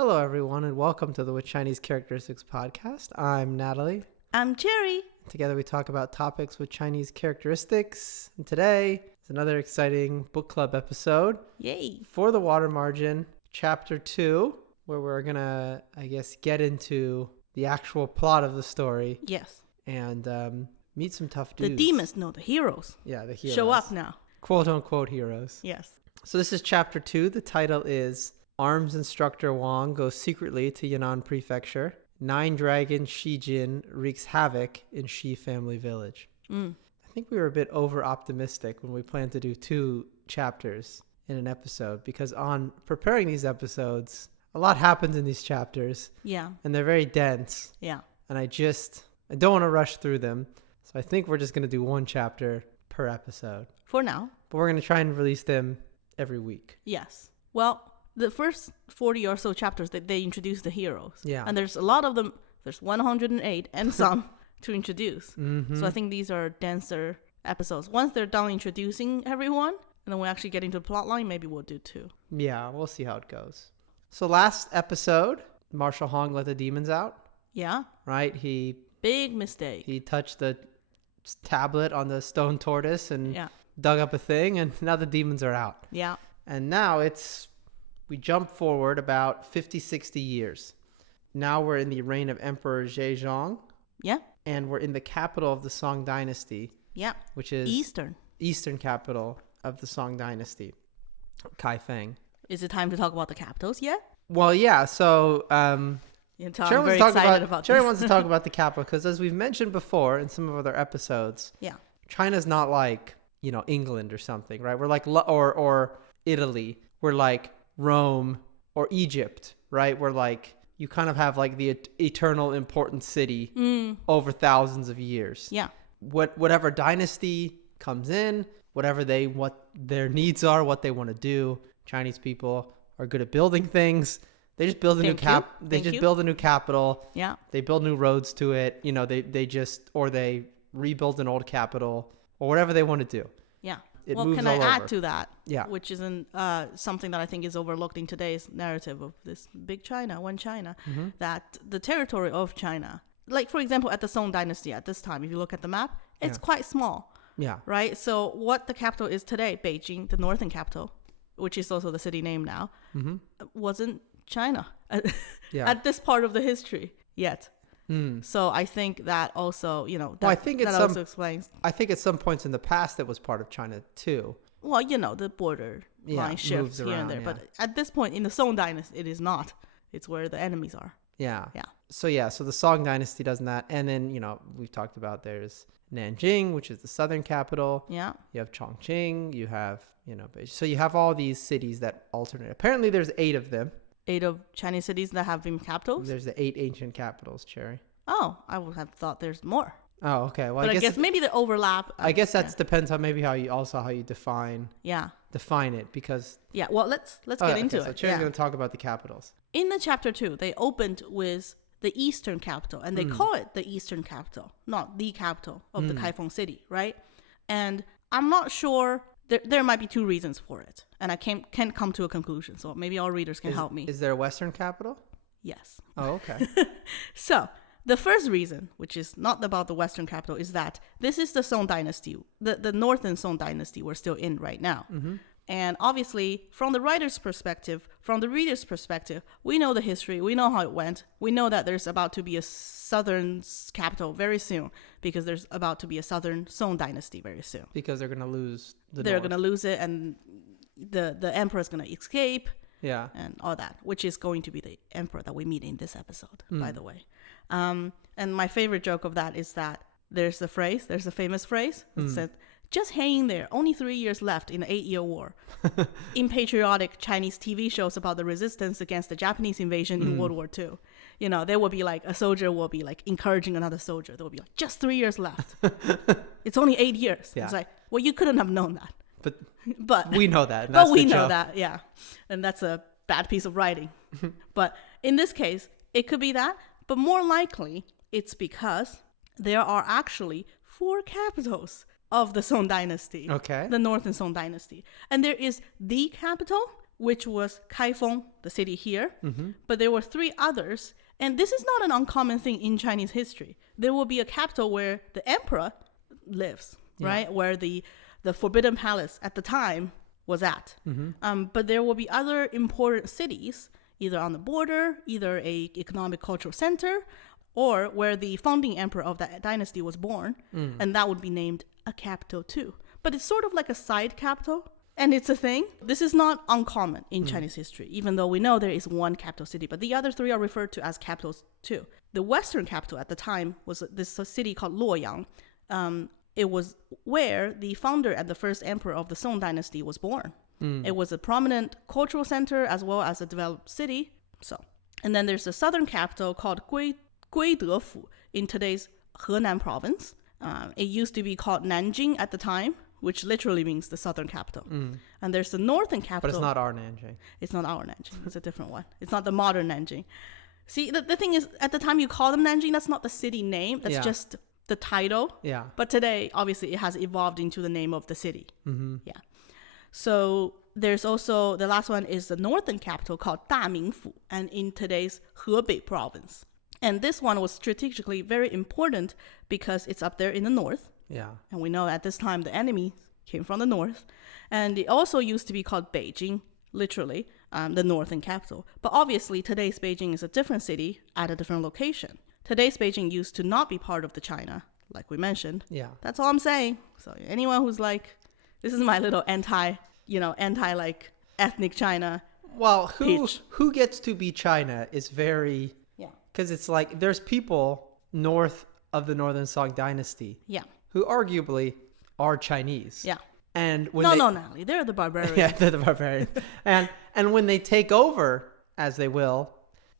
Hello, everyone, and welcome to the With Chinese Characteristics podcast. I'm Natalie. I'm Cherry. Together we talk about topics with Chinese characteristics. And today is another exciting book club episode. Yay. For the Water Margin, Chapter 2, where we're going to, get into the actual plot of the story. Yes. And meet some tough dudes. The demons, no, the heroes. Yeah, the heroes. Show up now. Quote-unquote heroes. Yes. So this is Chapter 2. The title is Arms Instructor Wang Goes Secretly to Yan'an Prefecture. Nine Dragon Shijin Wreaks Havoc in Shi Family Village. I think we were a bit over-optimistic when we planned to do 2 chapters in an episode, because on preparing these episodes, a lot happens in these chapters. Yeah. And they're very dense. Yeah. And I don't want to rush through them. So I think we're just going to do 1 chapter per episode. For now. But we're going to try and release them every week. Yes. Well, the first 40 or so chapters, they introduce the heroes. Yeah. And there's a lot of them. There's 108 and some to introduce. Mm-hmm. So I think these are denser episodes. Once they're done introducing everyone, and then we actually get into the plot line, maybe we'll do 2. Yeah, we'll see how it goes. So last episode, Marshal Hong let the demons out. Yeah. Right? Big mistake. He touched the tablet on the stone tortoise and Yeah. dug up a thing, and now the demons are out. Yeah. And now we jump forward about 50, 60 years. Now we're in the reign of Emperor Zhejiang, Yeah. and we're in the capital of the Song Dynasty, Yeah. which is Eastern capital of the Song Dynasty, Kaifeng. Is it time to talk about the capitals yet? Well, yeah, so I'm Sharon very excited about Sharon this. wants to talk about the capital because, as we've mentioned before in some of other episodes, Yeah. China's not like, England or something, right? We're like, or Italy. We're like Rome or Egypt, right? We're like, you kind of have like the eternal important city over thousands of years. Yeah. Whatever dynasty comes in, what their needs are, what they want to do. Chinese people are good at building things. They just build build a new capital. Yeah. They build new roads to it. They rebuild an old capital or whatever they want to do. Yeah. It well, moves can I all add over. to that? Yeah. Which isn't something that I think is overlooked in today's narrative of this big China, one China, that the territory of China, like for example, at the Song Dynasty at this time, if you look at the map, it's quite small. Yeah. Right. So what the capital is today, Beijing, the northern capital, which is also the city name now, wasn't China at this part of the history yet. So I think that also, also explains. I think at some points in the past it was part of China too. Well, the border line shifts here and there. But at this point in the Song Dynasty, it is not. It's where the enemies are. Yeah. Yeah. So the Song Dynasty does that. And then, we've talked about there's Nanjing, which is the southern capital. Yeah. You have Chongqing. You have, so you have all these cities that alternate. Apparently there's 8 of them. 8 of Chinese cities that have been capitals? There's the 8 ancient capitals, Cherry. Oh, I would have thought there's more. Oh, okay. Well, but I guess maybe the overlap. I guess that depends on maybe how you define it, because. Yeah. Well, let's get into it. So Cherry's going to talk about the capitals. In the chapter 2, they opened with the eastern capital, and they call it the eastern capital, not the capital of the Kaifeng city, right? And I'm not sure. There might be 2 reasons for it, and I can't come to a conclusion. So maybe our readers can help me. Is there a western capital? Yes. Oh, okay. So the first reason, which is not about the western capital, is that this is the Song Dynasty, the northern Song Dynasty we're still in right now. And obviously, from the writer's perspective, from the reader's perspective, we know the history, we know how it went. We know that there's about to be a southern capital very soon, because there's about to be a southern Song Dynasty very soon. Because they're going to lose They're going to lose it, and the emperor's going to escape. Yeah. And all that, which is going to be the emperor that we meet in this episode, by the way. And my favorite joke of that is that there's a famous phrase that says, just hang there, only 3 years left in the 8-year war. In patriotic Chinese TV shows about the resistance against the Japanese invasion in World War II, there will be like a soldier will be like encouraging another soldier. There will be like, just 3 years left. It's only 8 years. Yeah. It's like, well, you couldn't have known that. But we know that. But we know that, yeah. And that's a bad piece of writing. But in this case, it could be that. But more likely, it's because there are actually 4 capitals of the Song Dynasty. Okay. The Northern Song Dynasty. And there is the capital, which was Kaifeng, the city here. But there were 3 others. And this is not an uncommon thing in Chinese history. There will be a capital where the emperor lives, right? Where the Forbidden Palace at the time was at. But there will be other important cities, either on the border, either a economic cultural center, or where the founding emperor of that dynasty was born. And that would be named a capital too. But it's sort of like a side capital. And it's a thing. This is not uncommon in Chinese history, even though we know there is one capital city. But the other 3 are referred to as capitals too. The western capital at the time was this city called Luoyang. It was where the founder and the first emperor of the Song dynasty was born. It was a prominent cultural center as well as a developed city. And then there's the southern capital called Guidefu in today's Henan province. It used to be called Nanjing at the time, which literally means the southern capital. And there's the northern capital. But it's not our Nanjing. It's not our Nanjing. It's a different one. It's not the modern Nanjing. See, the thing is, at the time you call them Nanjing, that's not the city name. That's just the title. Yeah. But today, obviously, it has evolved into the name of the city. Yeah. So there's also, the last one is the northern capital called Damingfu, and in today's Hebei province. And this one was strategically very important because it's up there in the north. Yeah. And we know at this time the enemy came from the north. And it also used to be called Beijing, literally, the northern capital. But obviously today's Beijing is a different city at a different location. Today's Beijing used to not be part of the China, like we mentioned. Yeah. That's all I'm saying. So anyone who's like, this is my little anti like ethnic China. Well, who gets to be China is very... Yeah. Because it's like there's people north of the Northern Song dynasty. Yeah. Who arguably are Chinese. Yeah. And when Natalie, they're the barbarians. Yeah, they're the barbarians. and when they take over, as they will,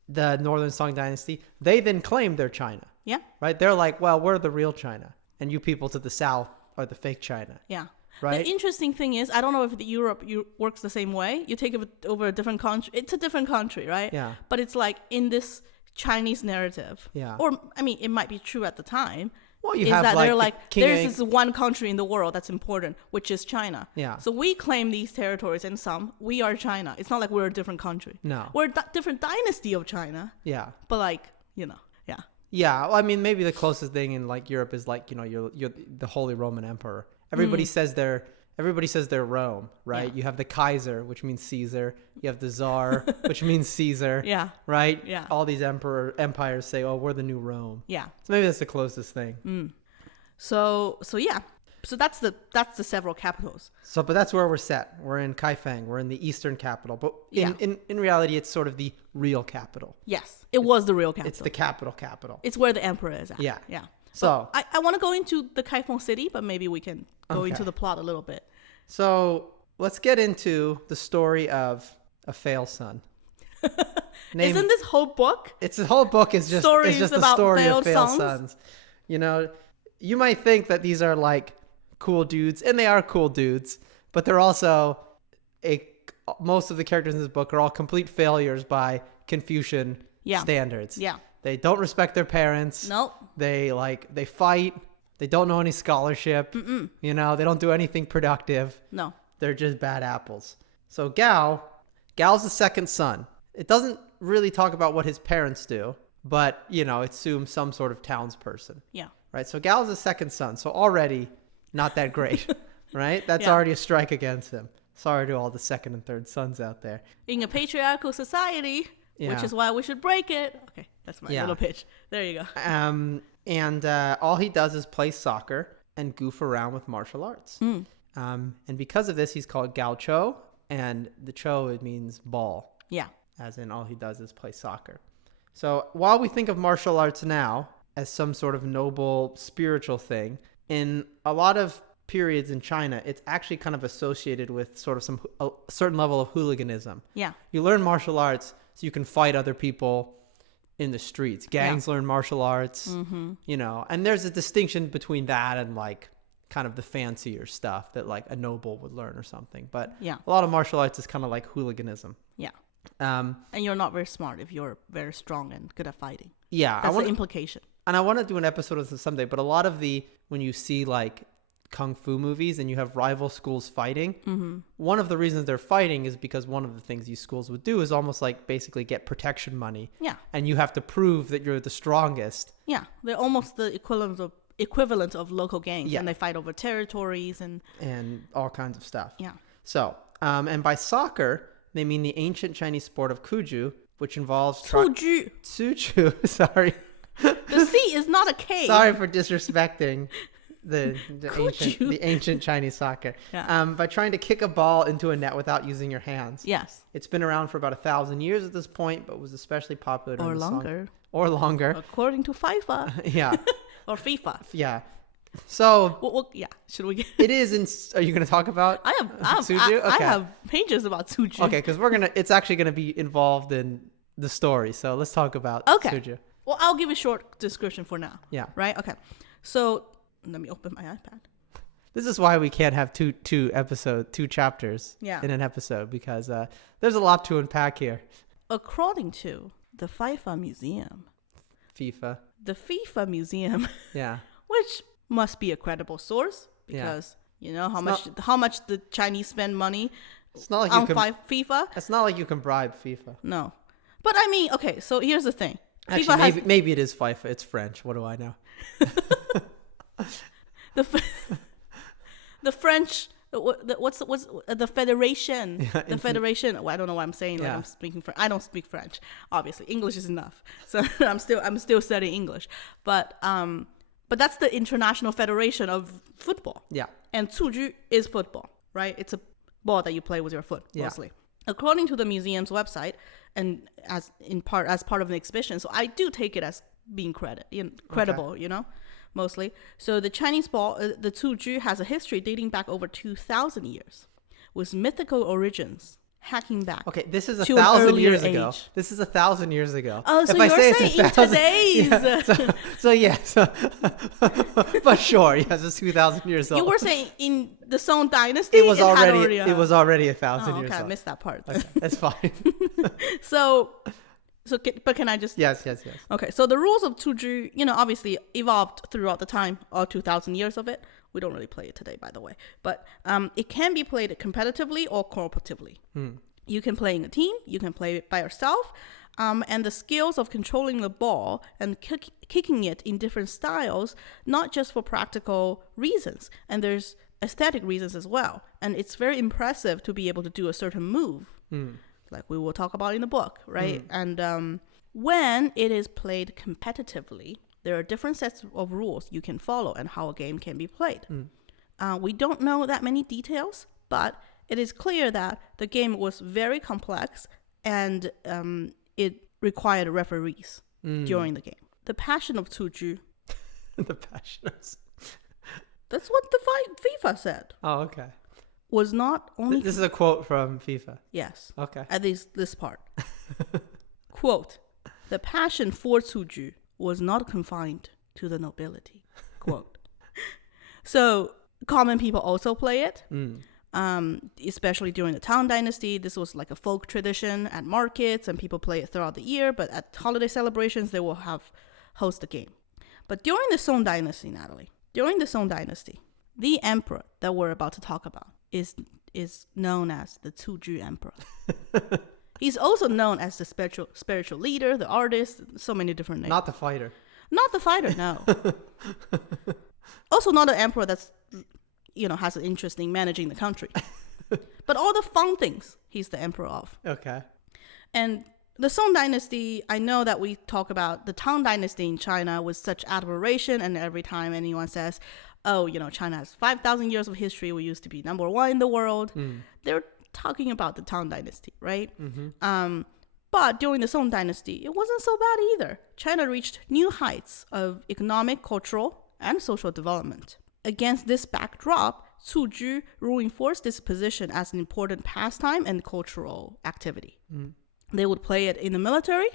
the Northern Song dynasty, they then claim they're China. Yeah. Right? They're like, well, we're the real China. And you people to the south are the fake China. Yeah. Right? The interesting thing is, I don't know if Europe works the same way. You take it over a different country. It's a different country, right? Yeah. But it's like in this Chinese narrative. Yeah. Or, I mean, it might be true at the time. Well, you is have that like they're like, there's this of... one country in the world that's important, which is China. Yeah. So we claim these territories, and we are China. It's not like we're a different country. No. We're a different dynasty of China. Yeah. But like, yeah. Yeah. Well, I mean, maybe the closest thing in like Europe is like, you're the Holy Roman Emperor. Everybody says they're Rome, right? Yeah. You have the Kaiser, which means Caesar. You have the Tsar, which means Caesar. Yeah. Right? Yeah. All these empires say, oh, we're the new Rome. Yeah. So maybe that's the closest thing. So yeah. So that's the several capitals. So, but that's where we're set. We're in Kaifeng. We're in the eastern capital. But in reality, it's sort of the real capital. Yes. It was the real capital. It's the capital. It's where the emperor is at. Yeah. Yeah. So I want to go into the Kaifeng city, but maybe we can go into the plot a little bit. So let's get into the story of a fail son. Isn't this whole book? It's the whole book is just Stories it's just about a story of fail sons? sons. You know, you might think that these are like cool dudes, and they are cool dudes, but they're also most of the characters in this book are all complete failures by Confucian standards. Yeah. They don't respect their parents. Nope. They fight. They don't know any scholarship. You know, they don't do anything productive. No. They're just bad apples. So Gao's the second son. It doesn't really talk about what his parents do, but, you know, it assumes some sort of townsperson. Yeah. Right? So Gao's the second son. So already not that great, right? That's already a strike against him. Sorry to all the second and third sons out there. In a patriarchal society, which is why we should break it. Okay, that's my little pitch. There you go. And all he does is play soccer and goof around with martial arts. And because of this, he's called Gaucho, and the Cho, it means ball. Yeah. As in all he does is play soccer. So while we think of martial arts now as some sort of noble spiritual thing, in a lot of periods in China, it's actually kind of associated with sort of a certain level of hooliganism. Yeah. You learn martial arts so you can fight other people in the streets. Gangs learn martial arts, you know, and there's a distinction between that and like kind of the fancier stuff that like a noble would learn or something. But a lot of martial arts is kind of like hooliganism. Yeah. And you're not very smart if you're very strong and good at fighting. Yeah. That's the implication. And I want to do an episode of this someday, but a lot of when you see like kung fu movies and you have rival schools fighting, one of the reasons they're fighting is because one of the things these schools would do is almost like basically get protection money. Yeah. And you have to prove that you're the strongest. Yeah. They're almost the equivalent of local gangs. Yeah. And they fight over territories and all kinds of stuff. Yeah. So, and by soccer, they mean the ancient Chinese sport of Tuju, which involves... Tuju. Tuju, sorry. The C is not a K. Sorry for disrespecting the ancient Chinese soccer. Yeah. By trying to kick a ball into a net without using your hands. Yes. It's been around for about 1,000 years at this point, but was especially popular during the longer. Or longer. According to FIFA. Yeah. Or FIFA. Yeah. So well, yeah, should we get it is are you going to talk about Tuju? I have pages about Tuju. Okay, because it's actually going to be involved in the story. So let's talk about Tuju. Well, I'll give a short description for now. Yeah. Right? Okay. So let me open my iPad. This is why we can't have two chapters in an episode, because there's a lot to unpack here. According to the FIFA Museum. FIFA. The FIFA Museum. Yeah. Which must be a credible source, because you know how much the Chinese spend money on FIFA. It's not like you can bribe FIFA. No. But I mean, okay, so here's the thing. Actually, maybe it is FIFA. It's French. What do I know? The French, what's the Federation? Yeah, the Federation. Well, I don't know what I'm saying. Like I'm speaking French. I don't speak French. Obviously, English is enough. So I'm still studying English. But that's the International Federation of Football. Yeah. And Tuju is football, right? It's a ball that you play with your foot mostly. According to the museum's website, and as part of an exhibition, so I do take it as being credible, you know, mostly. So the Chinese ball, the Tuju, has a history dating back over 2,000 years, with mythical origins hacking back. Okay, this is 1,000 years ago. This is 1,000 years ago. Oh, so you're saying in today's? So yes, but sure, yes, it's 2,000 years old. You were saying in the Song Dynasty. It was already 1,000 years old. I missed that part. Okay, that's fine. But can I just? Yes. Okay, so the rules of Tuju, you know, obviously evolved throughout the time, all 2,000 years of it. We don't really play it today, by the way. But it can be played competitively or cooperatively. You can play in a team. You can play it by yourself. And the skills of controlling the ball and kicking it in different styles, not just for practical reasons. And there's aesthetic reasons as well. And it's very impressive to be able to do a certain move, like we will talk about in the book, right? And when it is played competitively, there are different sets of rules you can follow and how a game can be played. We don't know that many details, but it is clear that the game was very complex and it required referees during the game. The Passion of Tuju. The Passion of... That's what the FIFA said. Oh, okay. Was not only... This is a quote from FIFA. Yes. Okay. At least this part. Quote, the passion for Tuju was not confined to the nobility. Quote. So common people also play it, especially during the Tang Dynasty. This was like a folk tradition at markets, and people play it throughout the year. But at holiday celebrations, they will host the game. But during the Song Dynasty, Natalie, the emperor that we're about to talk about is known as the Tuju Emperor. He's also known as the spiritual leader, the artist, so many different names. Not the fighter. Not the fighter, no. Also not an emperor that's, has an interest in managing the country. But all the fun things, he's the emperor of. Okay. And the Song Dynasty, I know that we talk about the Tang Dynasty in China with such admiration, and every time anyone says, oh, China has 5,000 years of history, we used to be number one in the world. They're talking about the Tang Dynasty, right? But during the Song Dynasty, it wasn't so bad either. China reached new heights of economic, cultural, and social development. Against this backdrop, Tuju reinforced its position as an important pastime and cultural activity. They would play it in the military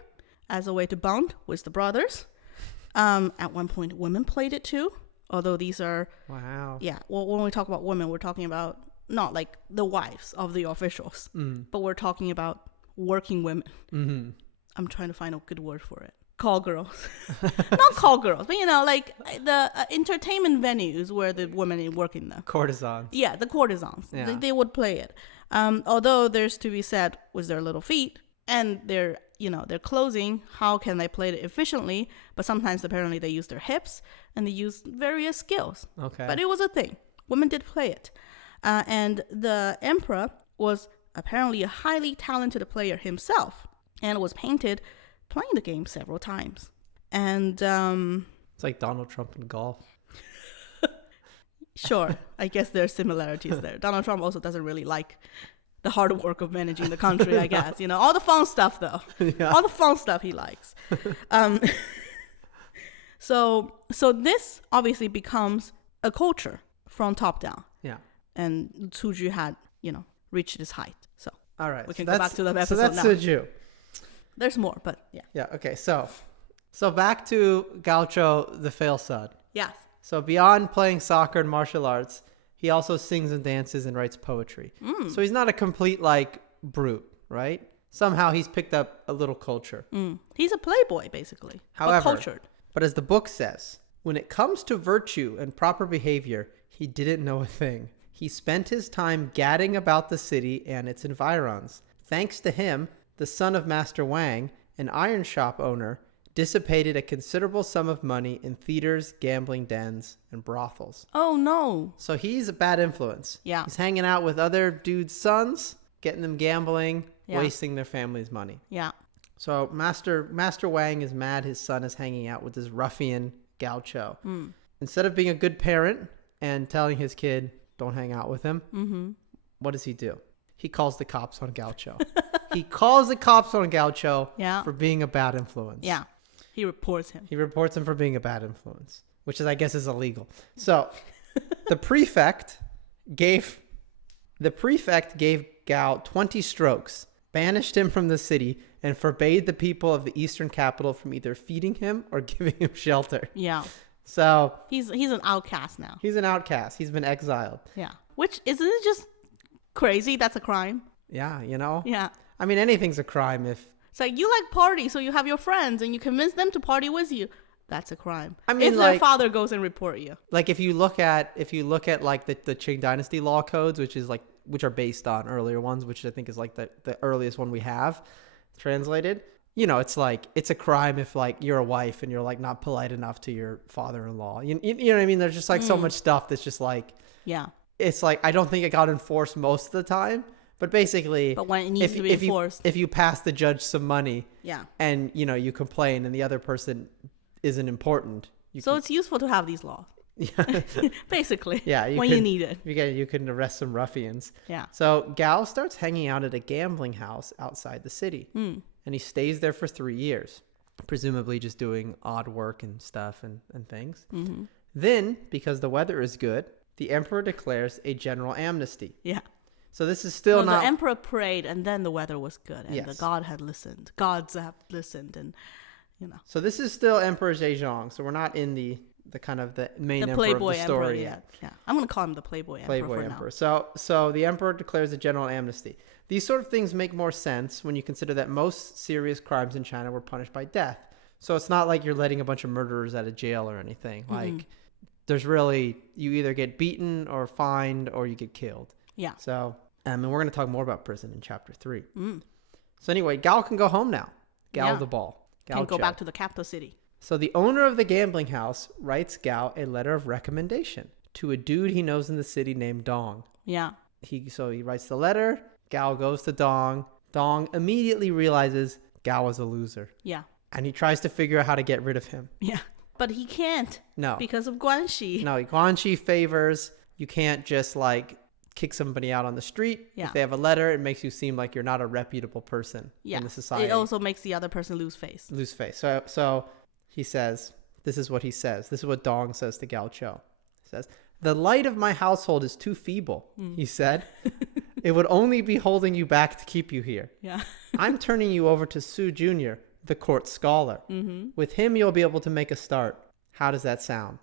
as a way to bond with the brothers. At one point, women played it too, although these are... Wow. Yeah, well, when we talk about women, we're talking about not like the wives of the officials, but we're talking about working women. I'm trying to find a good word for it. call girls. Not call girls, but like the entertainment venues where the women work in them. Courtesans. Yeah, the courtesans. Yeah. They would play it. Although there's to be said with their little feet and their clothing, how can they play it efficiently? But sometimes apparently they use their hips and they use various skills. Okay. But it was a thing. Women did play it. And the emperor was apparently a highly talented player himself and was painted playing the game several times. And it's like Donald Trump in golf. Sure, I guess there are similarities there. Donald Trump also doesn't really like the hard work of managing the country, I guess. All the fun stuff, though. Yeah. All the fun stuff he likes. So this obviously becomes a culture from top down. Yeah. And Tuju had, reached this height. So all right, we can go back to the episode now. So that's Tuju. There's more, but yeah. Yeah, okay. So back to Gaucho, the fail son. Yes. So beyond playing soccer and martial arts, he also sings and dances and writes poetry. So he's not a complete, brute, right? Somehow he's picked up a little culture. He's a playboy, basically. However, but cultured. But as the book says, when it comes to virtue and proper behavior, he didn't know a thing. He spent his time gadding about the city and its environs. Thanks to him, the son of Master Wang, an iron shop owner, dissipated a considerable sum of money in theaters, gambling dens, and brothels. Oh, no. So he's a bad influence. Yeah. He's hanging out with other dudes' sons, getting them gambling, wasting their family's money. Yeah. So Master Wang is mad his son is hanging out with this ruffian Gaucho. Instead of being a good parent and telling his kid, don't hang out with him, what does he do? He calls the cops on Gaucho. He calls the cops on Gaucho for being a bad influence. Yeah. He reports him. He reports him for being a bad influence, which I guess is illegal. So the prefect gave Gao 20 strokes, banished him from the city, and forbade the people of the eastern capital from either feeding him or giving him shelter. Yeah. So he's an outcast now. He's an outcast. He's been exiled. Yeah. Which isn't it just crazy? That's a crime. Yeah, Yeah. I mean, anything's a crime if... It's like you like party, so you have your friends and you convince them to party with you. That's a crime. I mean, if their father goes and report you. Like if you look at like the Qing Dynasty law codes, which are based on earlier ones, which I think is like the earliest one we have translated. It's like it's a crime if like you're a wife and you're like not polite enough to your father-in-law. You know what I mean? There's just like so much stuff that's just like it's like I don't think it got enforced most of the time. But basically, but when it needs to be enforced, if you pass the judge some money, yeah, and you complain, and the other person isn't important, it's useful to have these laws. Yeah, basically. Yeah, you need it, you can arrest some ruffians. Yeah. So Gao starts hanging out at a gambling house outside the city, and he stays there for 3 years, presumably just doing odd work and stuff and things. Mm-hmm. Then, because the weather is good, the emperor declares a general amnesty. Yeah. So this is still not... The emperor prayed, and then the weather was good, and the gods have listened, and So this is still Emperor Zhejiang. So we're not in the kind of the main emperor of the story yet. Yeah, I'm gonna call him the Playboy Emperor. Now. So the emperor declares a general amnesty. These sort of things make more sense when you consider that most serious crimes in China were punished by death. So it's not like you're letting a bunch of murderers out of jail or anything. Like there's really, you either get beaten or fined or you get killed. Yeah. So. And we're going to talk more about prison in chapter 3. So anyway, Gao can go home now. Gao the ball. Gao can go back to the capital city. So the owner of the gambling house writes Gao a letter of recommendation to a dude he knows in the city named Dong. Yeah. So he writes the letter. Gao goes to Dong. Dong immediately realizes Gao is a loser. Yeah. And he tries to figure out how to get rid of him. Yeah. But he can't. No. Because of Guanxi. No, Guanxi favors. You can't just kick somebody out on the street. If they have a letter, it makes you seem like you're not a reputable person in the society. It also makes the other person lose face. So he says, this is what he says. This is what Dong says to Gaucho. He says, "The light of my household is too feeble," he said. "It would only be holding you back to keep you here. Yeah. I'm turning you over to Su Jr., the court scholar. With him, you'll be able to make a start. How does that sound?"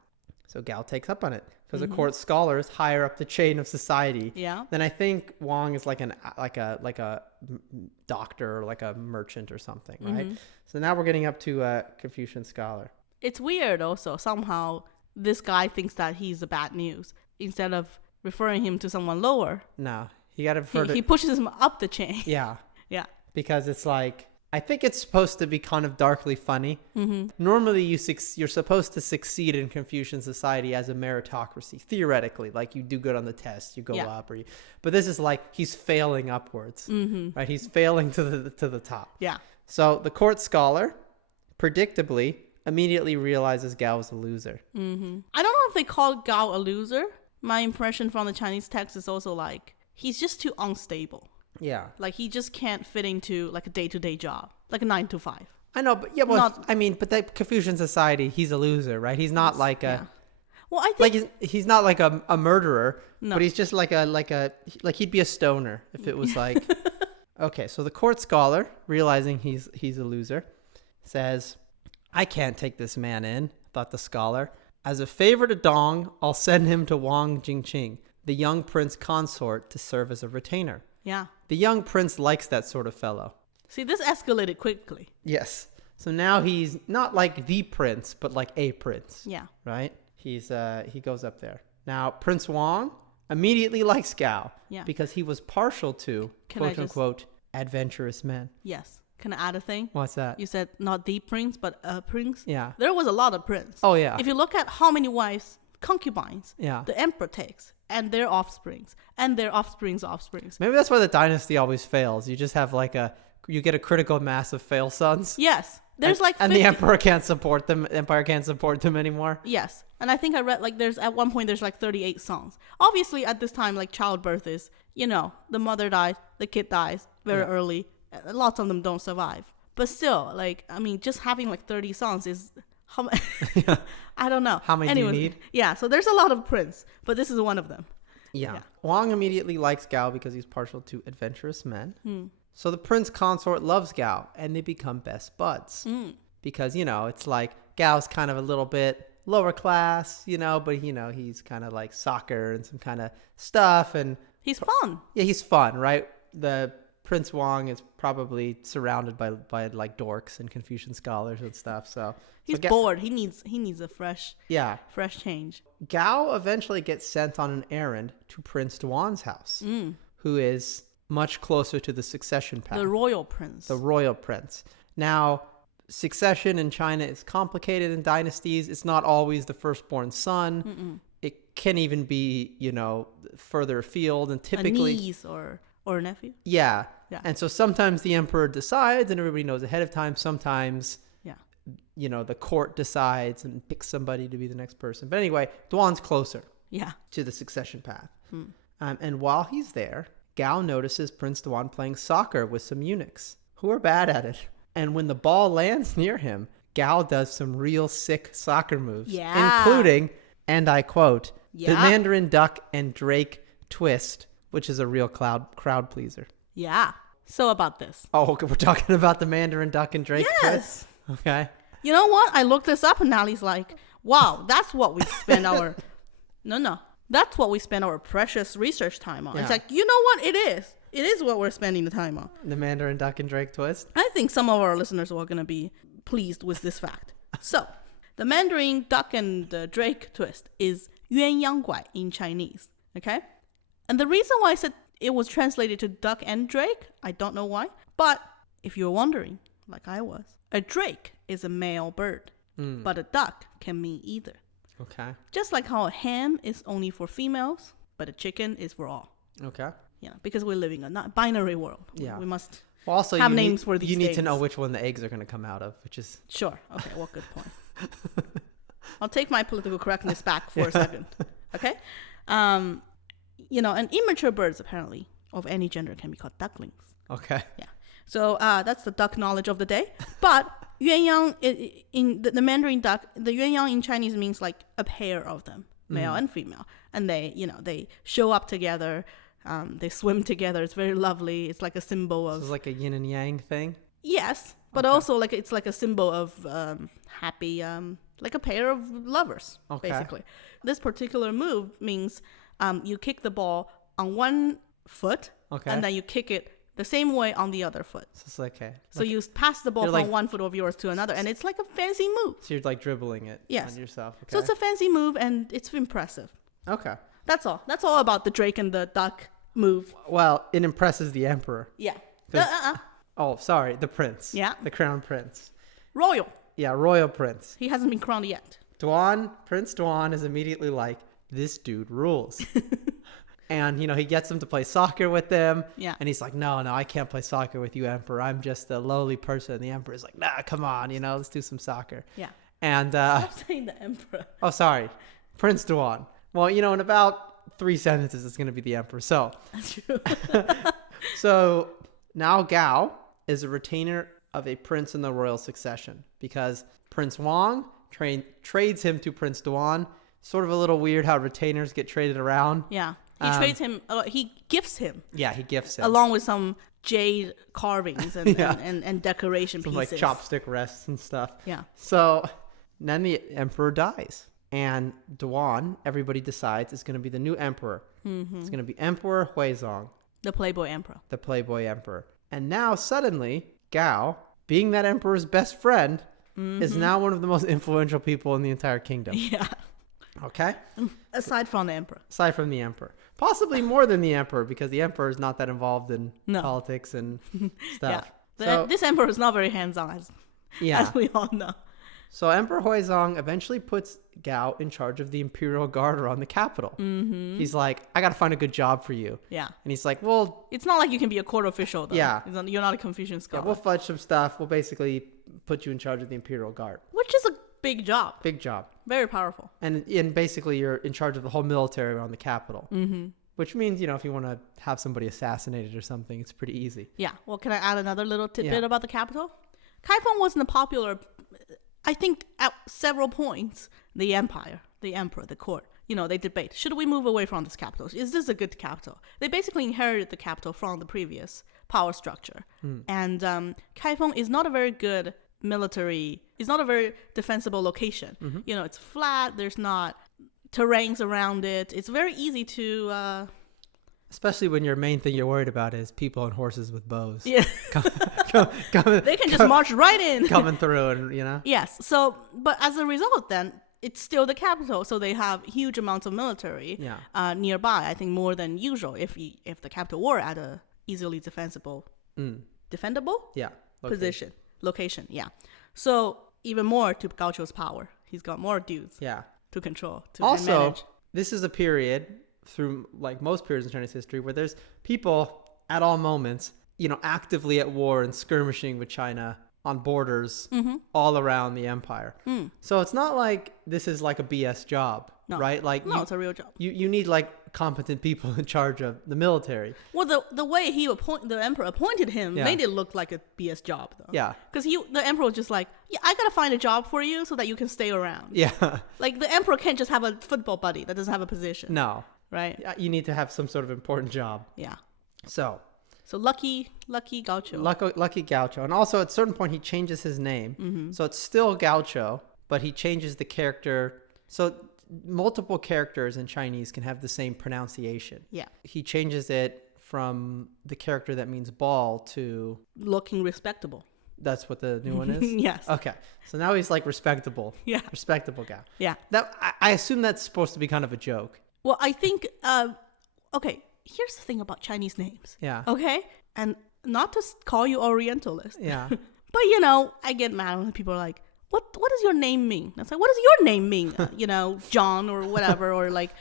So Gao takes up on it. because the court scholar is higher up the chain of society. Yeah. Then I think Wong is like a doctor or like a merchant or something, right? So now we're getting up to a Confucian scholar. It's weird also. Somehow this guy thinks that he's the bad news. Instead of referring him to someone lower. No, he got to refer to... He pushes him up the chain. Yeah. Yeah. Because it's like... I think it's supposed to be kind of darkly funny. Normally, you're supposed to succeed in Confucian society as a meritocracy, theoretically. Like, you do good on the test, you go up. But this is like he's failing upwards, right? He's failing to the top. Yeah. So the court scholar, predictably, immediately realizes Gao is a loser. I don't know if they call Gao a loser. My impression from the Chinese text is also like, he's just too unstable. Yeah. Like, he just can't fit into, like, a day-to-day job. Like a 9 to 5. I know, but but that Confucian society, he's a loser, right? He's not like a... Well, I think... Like, he's not like a murderer, No. but he's just like he'd be a stoner if it was like... Okay, so the court scholar, realizing he's a loser, says, I can't take this man in, thought the scholar. As a favor to Dong, I'll send him to Wang Jin, the young prince consort, to serve as a retainer. Yeah. The young prince likes that sort of fellow. See, this escalated quickly. Yes. So now he's not like the prince, but like a prince. Yeah. Right? He goes up there. Now, Prince Wang immediately likes Gao. Yeah. Because he was partial to, Can I quote unquote, adventurous men. Yes. Can I add a thing? What's that? You said not the prince, but a prince. Yeah. There was a lot of prince. Oh, yeah. If you look at how many wives, concubines, the emperor takes, and their offsprings, and their offspring's offsprings. Maybe that's why the dynasty always fails. You just have you get a critical mass of fail sons. Yes. There's and the emperor can't support them. Empire can't support them anymore. Yes. And I think I read at one point there's 38 sons. Obviously at this time, childbirth is, the mother dies, the kid dies very early. Lots of them don't survive. But still, just having 30 sons is how I don't know. How many do you need? Yeah, so there's a lot of prince, but this is one of them. Yeah. Wang immediately likes Gao because he's partial to adventurous men. So the prince consort loves Gao, and they become best buds. Because, it's like Gao's kind of a little bit lower class, but, he's kind of like soccer and some kind of stuff. And he's fun. Yeah, he's fun, right? The Prince Wang is probably surrounded by dorks and Confucian scholars and stuff. So he's bored. He needs a fresh change. Gao eventually gets sent on an errand to Prince Duan's house, who is much closer to the succession path. The royal prince. Now, succession in China is complicated in dynasties. It's not always the firstborn son. It can even be, further afield, and typically a niece or a nephew. Yeah. And so sometimes the emperor decides and everybody knows ahead of time. Sometimes, the court decides and picks somebody to be the next person. But anyway, Duan's closer to the succession path. And while he's there, Gao notices Prince Duan playing soccer with some eunuchs who are bad at it. And when the ball lands near him, Gao does some real sick soccer moves, including, and I quote, the Mandarin duck and Drake twist, which is a real crowd pleaser. Yeah. So about this. Oh, okay, we're talking about the Mandarin duck and Drake twist? Okay. You know what? I looked this up and Natalie's like, wow, that's what we spend our... No. That's what we spend our precious research time on. Yeah. It's like, you know what? It is. It is what we're spending the time on. The Mandarin duck and Drake twist? I think some of our listeners are going to be pleased with this fact. So, the Mandarin duck and Drake twist is 鸳鸯guai in Chinese. Okay? And the reason why I said it was translated to duck and drake, I don't know why. But if you're wondering, like I was, a drake is a male bird, but a duck can mean either. Okay. Just like how a hen is only for females, but a chicken is for all. Okay. Yeah, because we're living in a binary world. Yeah. We must also have names for these You need things. to know which one the eggs are going to come out of, which is... Sure. Okay, well, good point. I'll take my political correctness back for a second. Okay? And immature birds, apparently, of any gender can be called ducklings. Okay. Yeah. So that's the duck knowledge of the day. But 鸳鸯, in the Mandarin duck, the 鸳鸯in Chinese means like a pair of them, male and female. And they show up together. They swim together. It's very lovely. It's like a symbol of... So it's like a yin and yang thing? Yes. But also it's like a symbol of happy like a pair of lovers, Okay. basically. This particular move means you kick the ball on one foot, Okay. and then you kick it the same way on the other foot. So it's like, okay. So you pass the ball you're from like- one foot of yours to another, and it's like a fancy move. So you're like dribbling it Yes. on yourself. Okay. So it's a fancy move, and it's impressive. Okay. That's all. That's all about the Drake and the Duck move. Well, it impresses the emperor. Yeah. Oh, sorry, the prince. Yeah. The crown prince. Royal. Yeah, royal prince. He hasn't been crowned yet. Prince Duan is immediately like, this dude rules. And, he gets him to play soccer with them. Yeah. And he's like, no, I can't play soccer with you, emperor. I'm just a lowly person. And the emperor's like, nah, come on, let's do some soccer. Yeah. And, Stop saying the emperor. oh, sorry, Prince Duan. Well, in about 3 sentences, it's going to be the emperor. So, That's true. so now Gao is a retainer of a prince in the royal succession because Prince Wang trades him to Prince Duan. Sort of a little weird how retainers get traded around. Yeah. He trades him, he gifts him. Yeah, he gifts him. Along with some jade carvings and, Yeah. and decoration Some pieces. like chopstick rests and stuff. Yeah. So then the emperor dies. And Duan, everybody decides, is going to be the new emperor. Mm-hmm. It's going to be Emperor Huizong, The Playboy Emperor. the Playboy Emperor. And now suddenly, Gao, being that emperor's best friend, is now one of the most influential people in the entire kingdom. Yeah. Okay? Aside from the emperor. Aside from the emperor. Possibly more than the emperor because the emperor is not that involved in No. politics and Yeah. stuff. So, This emperor is not very hands-on, yeah. as we all know. So Emperor Huizong eventually puts Gao in charge of the Imperial Guard around the capital. Mm-hmm. He's like, I got to find a good job for you. Yeah. And he's like, well, It's not like you can be a court official, though. Yeah. You're not a Confucian yeah, scholar. we'll fudge some stuff. We'll basically put you in charge of the Imperial Guard. Which is a big job. Big job. Very powerful. And basically you're in charge of the whole military around the capital. Mm-hmm. Which means, if you want to have somebody assassinated or something, it's pretty easy. Yeah. Well, can I add another little tidbit Yeah. about the capital? Kaifeng wasn't a popular... I think at several points, the empire, the emperor, the court, they debate, should we move away from this capital? Is this a good capital? They basically inherited the capital from the previous power structure. And Kaifeng is not a very good military, it's not a very defensible location. It's flat, there's not terrains around it. It's very easy to... Especially when your main thing you're worried about is people on horses with bows. yeah, they can just march right in. coming through and, Yes. So, but as a result, then it's still the capital, so they have huge amounts of military nearby. I think more than usual if the capital were at a easily defensible, defendable Yeah. location. Yeah. So even more to Gaucho's power, he's got more dudes Yeah. to control to Also, manage. this is a period through like most periods in Chinese history where there's people at all moments, actively at war and skirmishing with China on borders all around the empire. So it's not like this is like a BS job, No. right? Like No, it's a real job. you need like competent people in charge of the military. Well, the way the emperor appointed him Yeah. made it look like a BS job, though. Yeah. Because the emperor was just like, yeah, I gotta find a job for you so that you can stay around. Yeah. Like the emperor can't just have a football buddy that doesn't have a position. No. Right? You need to have some sort of important job. Yeah. So lucky Gaucho. Lucky Gaucho. And also at a certain point he changes his name. So it's still Gaucho, but he changes the character. So multiple characters in Chinese can have the same pronunciation. Yeah. He changes it from the character that means ball to Looking respectable. that's what the new one is? Yes. Okay. So now he's like respectable. Yeah. Respectable guy. Yeah. That I assume that's supposed to be kind of a joke. Well, I think, okay, here's the thing about Chinese names. Yeah. Okay? And not to call you Orientalist. Yeah. But, I get mad when people are like, what does your name mean? I was like, what does your name mean? John or whatever, or like,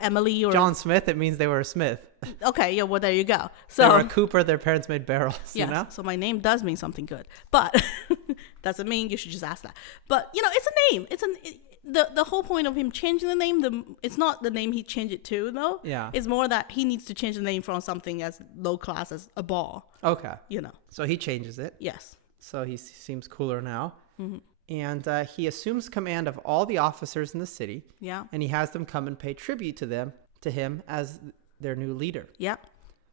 Emily or... John Smith, it means they were a smith. Okay, yeah, well, there you go. They were So, a cooper, their parents made barrels, yes, so my name does mean something good. But doesn't mean you should just ask that. But, it's a name. The whole point of him changing the name, it's not the name he changed it to, though. Yeah. It's more that he needs to change the name from something as low class as a ball, Okay. So he changes it. Yes. So he seems cooler now. And he assumes command of all the officers in the city. Yeah. And he has them come and pay tribute to him as their new leader. Yeah.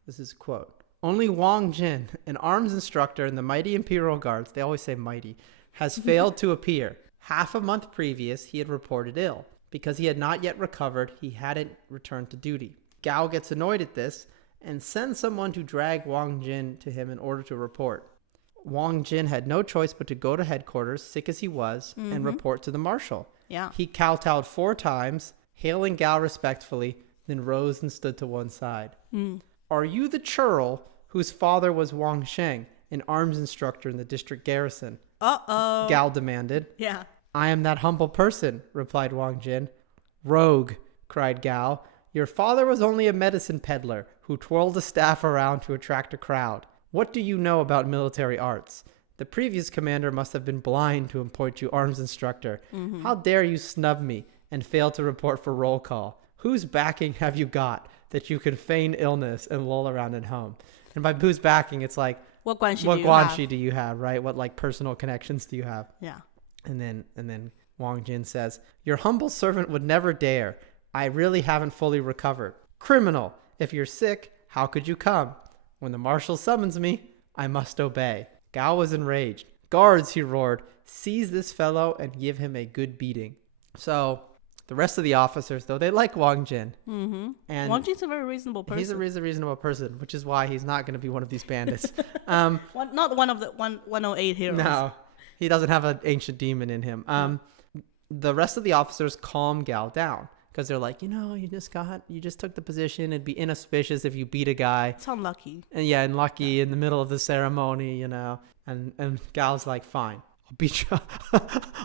This is a quote. Only Wang Jin, an arms instructor in the mighty Imperial Guards, they always say mighty, has failed to appear. Half a month previous, he had reported ill. Because he had not yet recovered, he hadn't returned to duty. Gao gets annoyed at this and sends someone to drag Wang Jin to him in order to report. Wang Jin had no choice but to go to headquarters, sick as he was, and report to the marshal. Yeah. He kowtowed 4 times, hailing Gao respectfully, then rose and stood to one side. Are you the churl whose father was Wang Sheng, an arms instructor in the district garrison? Uh-oh. Gao demanded. Yeah. I am that humble person, replied Wang Jin. Rogue, cried Gao. Your father was only a medicine peddler who twirled a staff around to attract a crowd. What do you know about military arts? The previous commander must have been blind to appoint you arms instructor. How dare you snub me and fail to report for roll call? Whose backing have you got that you can feign illness and loll around at home? And by whose backing, it's like, what guanxi do you have, right? What like personal connections do you have? Yeah. And then Wang Jin says, your humble servant would never dare. I really haven't fully recovered. Criminal, if you're sick, how could you come? When the marshal summons me, I must obey. Gao was enraged. Guards, he roared, seize this fellow and give him a good beating. So the rest of the officers, though, they like Wang Jin. And Wang Jin's a very reasonable person. He's a reasonable person, which is why he's not going to be one of these bandits. Not one of the 108 heroes. No, he doesn't have an ancient demon in him. The rest of the officers calm Gao down because they're like, you just took the position. It'd be inauspicious if you beat a guy. It's unlucky. And lucky in the middle of the ceremony, And Gao's like, fine, I'll beat you.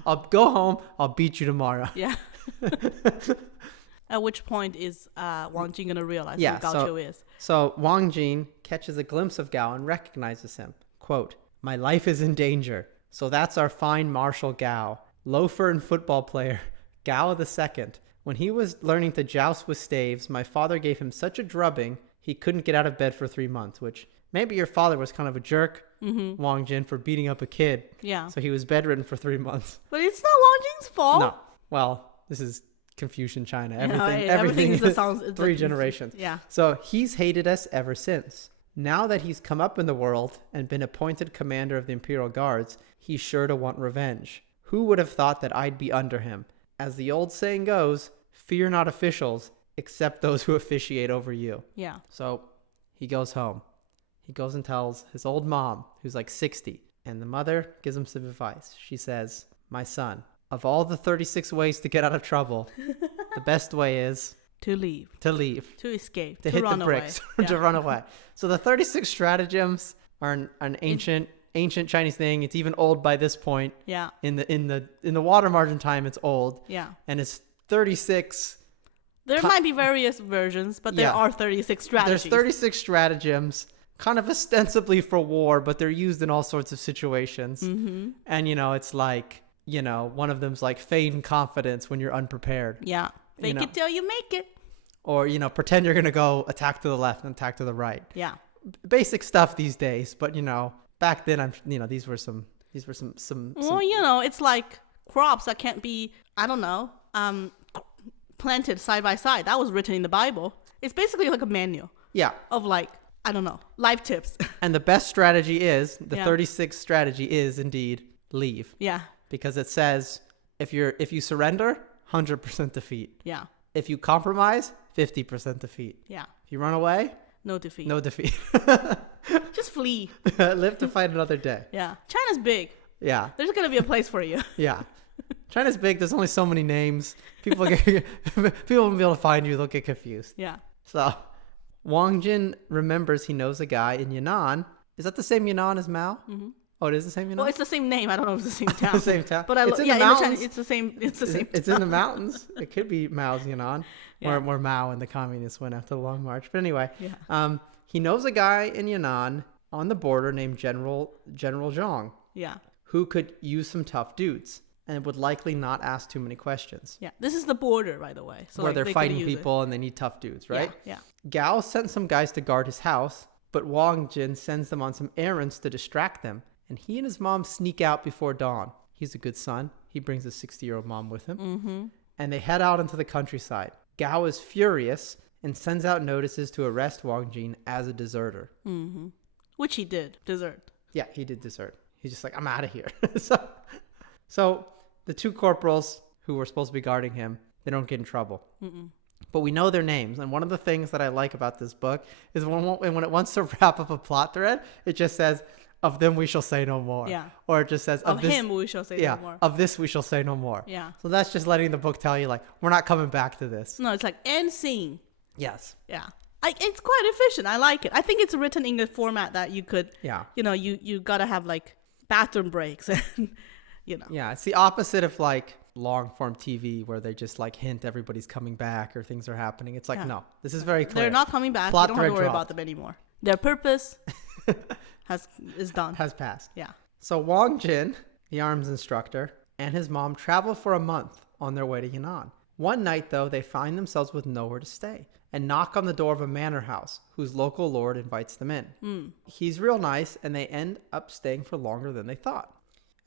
I'll go home. I'll beat you tomorrow. Yeah. At which point is Wang Jin going to realize who Gaucho is? So Wang Jin catches a glimpse of Gao and recognizes him. Quote, my life is in danger. So that's our fine Marshal Gao, loafer and football player, Gao II. When he was learning to joust with staves, my father gave him such a drubbing, he couldn't get out of bed for 3 months, which maybe your father was kind of a jerk, Wang Jin, for beating up a kid. Yeah. So he was bedridden for 3 months. But it's not Wang Jin's fault. No. Well, this is Confucian China. Everything is the 3 generations. Yeah. So he's hated us ever since. Now that he's come up in the world and been appointed commander of the Imperial Guards, he's sure to want revenge. Who would have thought that I'd be under him? As the old saying goes, fear not officials, except those who officiate over you. Yeah. So he goes home. He goes and tells his old mom, who's like 60, and the mother gives him some advice. She says, my son, of all the 36 ways to get out of trouble, the best way is to leave, to escape, to hit the bricks, to run away. So the 36 stratagems are an ancient Chinese thing. It's even old by this point. Yeah. In the water margin time, it's old. Yeah. And it's 36. There might be various versions, but there are 36 strategies. There's 36 stratagems, kind of ostensibly for war, but they're used in all sorts of situations. And it's like, one of them's like feign confidence when you're unprepared. Yeah. Fake it till you make it. Or, pretend you're going to go attack to the left and attack to the right. Yeah. Basic stuff these days, but back then these were some Well, it's like crops that can't be, I don't know, planted side by side. That was written in the Bible. It's basically like a manual. Yeah. Of like, I don't know, life tips. And the best strategy is, the 36th strategy is indeed leave. Yeah. Because it says if you surrender, 100% defeat. Yeah. If you compromise, 50% defeat. Yeah. If you run away, no defeat. No defeat. Just flee. Live to fight another day. Yeah. China's big. Yeah. There's going to be a place for you. Yeah. China's big. There's only so many names. People won't be able to find you. They'll get confused. Yeah. So Wang Jin remembers he knows a guy in Yunnan. Is that the same Yunnan as Mao? Mm-hmm. Oh, it is the same Yunnan? Well, it's the same name. I don't know if it's the same town. The same town. But it's in the mountains. It's the same. It's the same. It's in the mountains. It could be Mao's Yunnan, where Mao and the communists went after the Long March. But anyway, he knows a guy in Yunnan on the border named General Zhang. Yeah. Who could use some tough dudes and would likely not ask too many questions. Yeah. This is the border, by the way. So where they're fighting people and they need tough dudes, right? Yeah. Gao sent some guys to guard his house, but Wang Jin sends them on some errands to distract them. And he and his mom sneak out before dawn. He's a good son. He brings his 60-year-old mom with him. Mm-hmm. And they head out into the countryside. Gao is furious and sends out notices to arrest Wang Jin as a deserter. Mm-hmm. Which he did, desert. Yeah, he did desert. He's just like, I'm out of here. So the two corporals who were supposed to be guarding him, they don't get in trouble. But we know their names. And one of the things that I like about this book is when it wants to wrap up a plot thread, it just says, of them we shall say no more. Yeah. Or it just says, of him we shall say no more. Of this we shall say no more. Yeah. So that's just letting the book tell you, like, we're not coming back to this. No, it's like end scene. Yes. Yeah. It's quite efficient. I like it. I think it's written in a format that you could, you got to have like bathroom breaks and, Yeah, it's the opposite of like long form TV where they just like hint everybody's coming back or things are happening. It's like, no, this is very clear. They're not coming back. Plot you don't have to worry dropped. about them anymore. Their purpose is done. Has passed. Yeah. So Wang Jin, the arms instructor, and his mom travel for a month on their way to Yunnan. One night, though, they find themselves with nowhere to stay and knock on the door of a manor house whose local lord invites them in. He's real nice, and they end up staying for longer than they thought.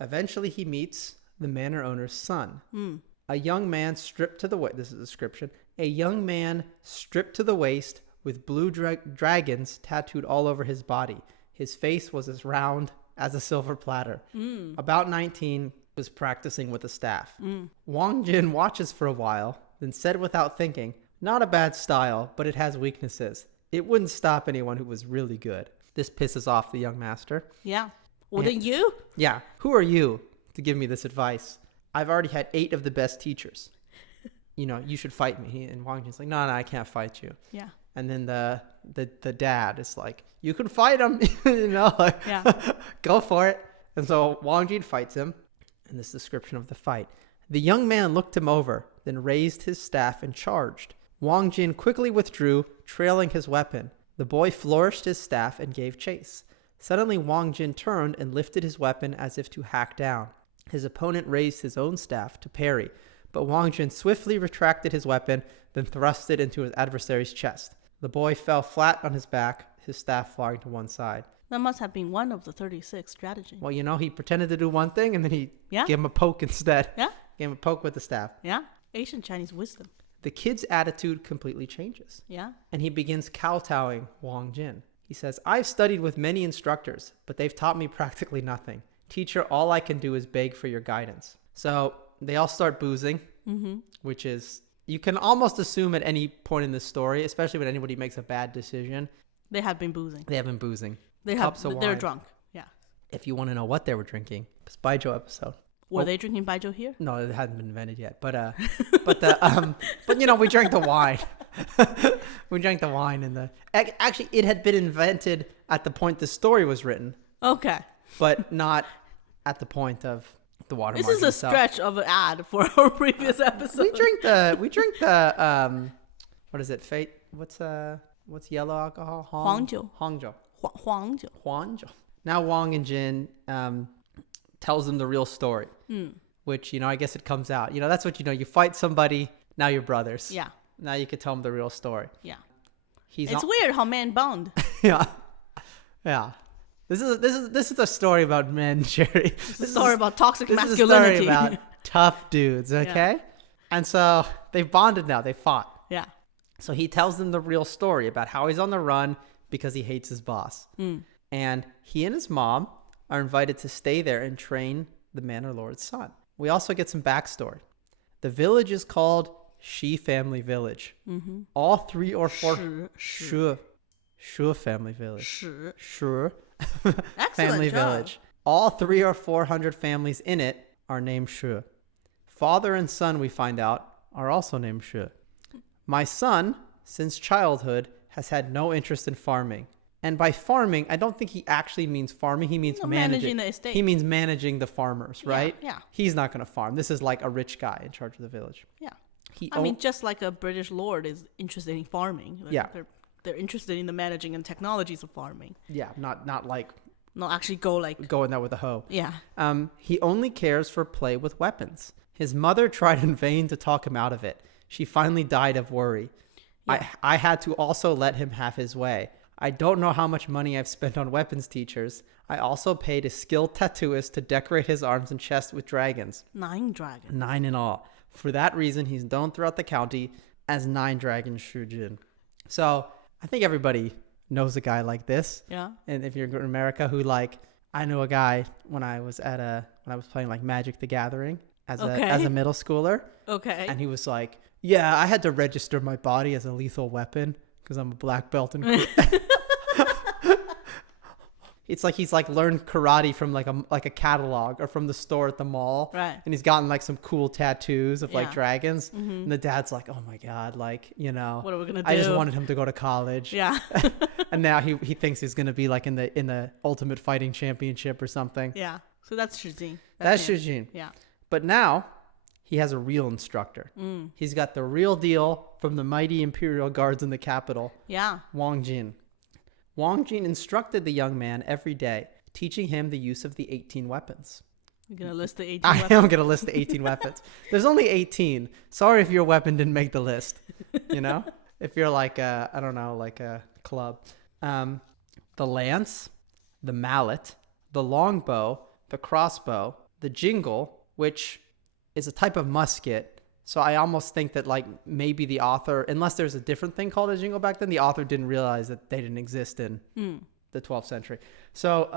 Eventually, he meets the manor owner's son, a young man stripped to the waist. This is a description. A young man stripped to the waist with blue dragons tattooed all over his body. His face was as round as a silver platter. About 19, was practicing with a staff. Wang Jin watches for a while, then said without thinking, "Not a bad style, but it has weaknesses. It wouldn't stop anyone who was really good." This pisses off the young master. Yeah. Wouldn't you? Yeah. Who are you to give me this advice? I've already had 8 of the best teachers. You should fight me. And Wang Jin's like, no, I can't fight you. Yeah. And then the dad is like, you can fight him. Go for it. And so Wang Jin fights him. And this description of the fight. The young man looked him over, then raised his staff and charged. Wang Jin quickly withdrew, trailing his weapon. The boy flourished his staff and gave chase. Suddenly Wang Jin turned and lifted his weapon as if to hack down. His opponent raised his own staff to parry, but Wang Jin swiftly retracted his weapon, then thrust it into his adversary's chest. The boy fell flat on his back, his staff flying to one side. That must have been one of the 36 strategies. Well, he pretended to do one thing, and then he gave him a poke instead. Yeah. Gave him a poke with the staff. Yeah. Ancient Chinese wisdom. The kid's attitude completely changes. Yeah. And he begins kowtowing Wang Jin. He says, I've studied with many instructors, but they've taught me practically nothing. Teacher, all I can do is beg for your guidance. So they all start boozing, which is, you can almost assume at any point in the story, especially when anybody makes a bad decision. They have been boozing. They're drunk. Yeah. If you want to know what they were drinking, it's Baijiu episode. Were they drinking baijiu here? No, it hadn't been invented yet. But we drank the wine. We drank the wine actually it had been invented at the point the story was written. Okay. But not at the point of the watermark. This is a stretch of an ad for our previous episode. We drink the what is it? Fate? What's yellow alcohol? Huangjiu. Huangjiu. Now Wang and Jin tells them the real story, which, I guess it comes out. That's what you fight somebody, now you're brothers. Yeah. Now you can tell them the real story. Yeah. It's weird how men bond. Yeah. Yeah. This is a story about men, Jerry. It's a story about toxic masculinity. This is a story about tough dudes, okay? Yeah. And so they've bonded now. They fought. Yeah. So he tells them the real story about how he's on the run because he hates his boss. And he and his mom are invited to stay there and train the manor lord's son. We also get some backstory. The village is called Shi Family Village. All 3 or 4 Shi Family Village. Shi Family Village. All 300 or 400 families in it are named Shi. Father and son, we find out, are also named Shi. My son, since childhood, has had no interest in farming. And by farming, I don't think he actually means farming. He means managing the estate. He means managing the farmers, right? Yeah. He's not going to farm. This is like a rich guy in charge of the village. Yeah. Just like a British lord is interested in farming. They're interested in the managing and technologies of farming. Yeah, not actually go in there with a hoe. Yeah. He only cares for play with weapons. His mother tried in vain to talk him out of it. She finally died of worry. Yeah. I had to also let him have his way. I don't know how much money I've spent on weapons teachers. I also paid a skilled tattooist to decorate his arms and chest with dragons. 9 dragons. 9 in all. For that reason, he's known throughout the county as 9 Dragon Shijin. So I think everybody knows a guy like this. Yeah. And if you're in America who I know a guy when I was playing Magic the Gathering, as a middle schooler. Okay. And he was like, yeah, I had to register my body as a lethal weapon because I'm a black belt in It's like he's like learned karate from like a catalog or from the store at the mall. Right. And he's gotten like some cool tattoos of like Yeah. dragons. And the dad's like, oh my God, like, you know, What are we gonna I just do? wanted him to go to college. Yeah. And now he thinks he's gonna be like in the Ultimate Fighting Championship or something. Yeah. So that's Shijin. That's him. Shijin. Yeah. But now he has a real instructor. He's got the real deal from the mighty imperial guards in the capital, Yeah. Wong Jin. Wang Jin instructed the young man every day, teaching him the use of the 18 weapons. You're going to list the 18 I weapons? am going to list the 18 weapons. There's only 18. Sorry if your weapon didn't make the list, you know? If you're like a, I don't know, like a club. The lance, the mallet, the longbow, the crossbow, the jingle, which is a type of musket. So I almost think that like maybe the author, unless there's a different thing called a jingle back then, the author didn't realize that they didn't exist in the 12th century. So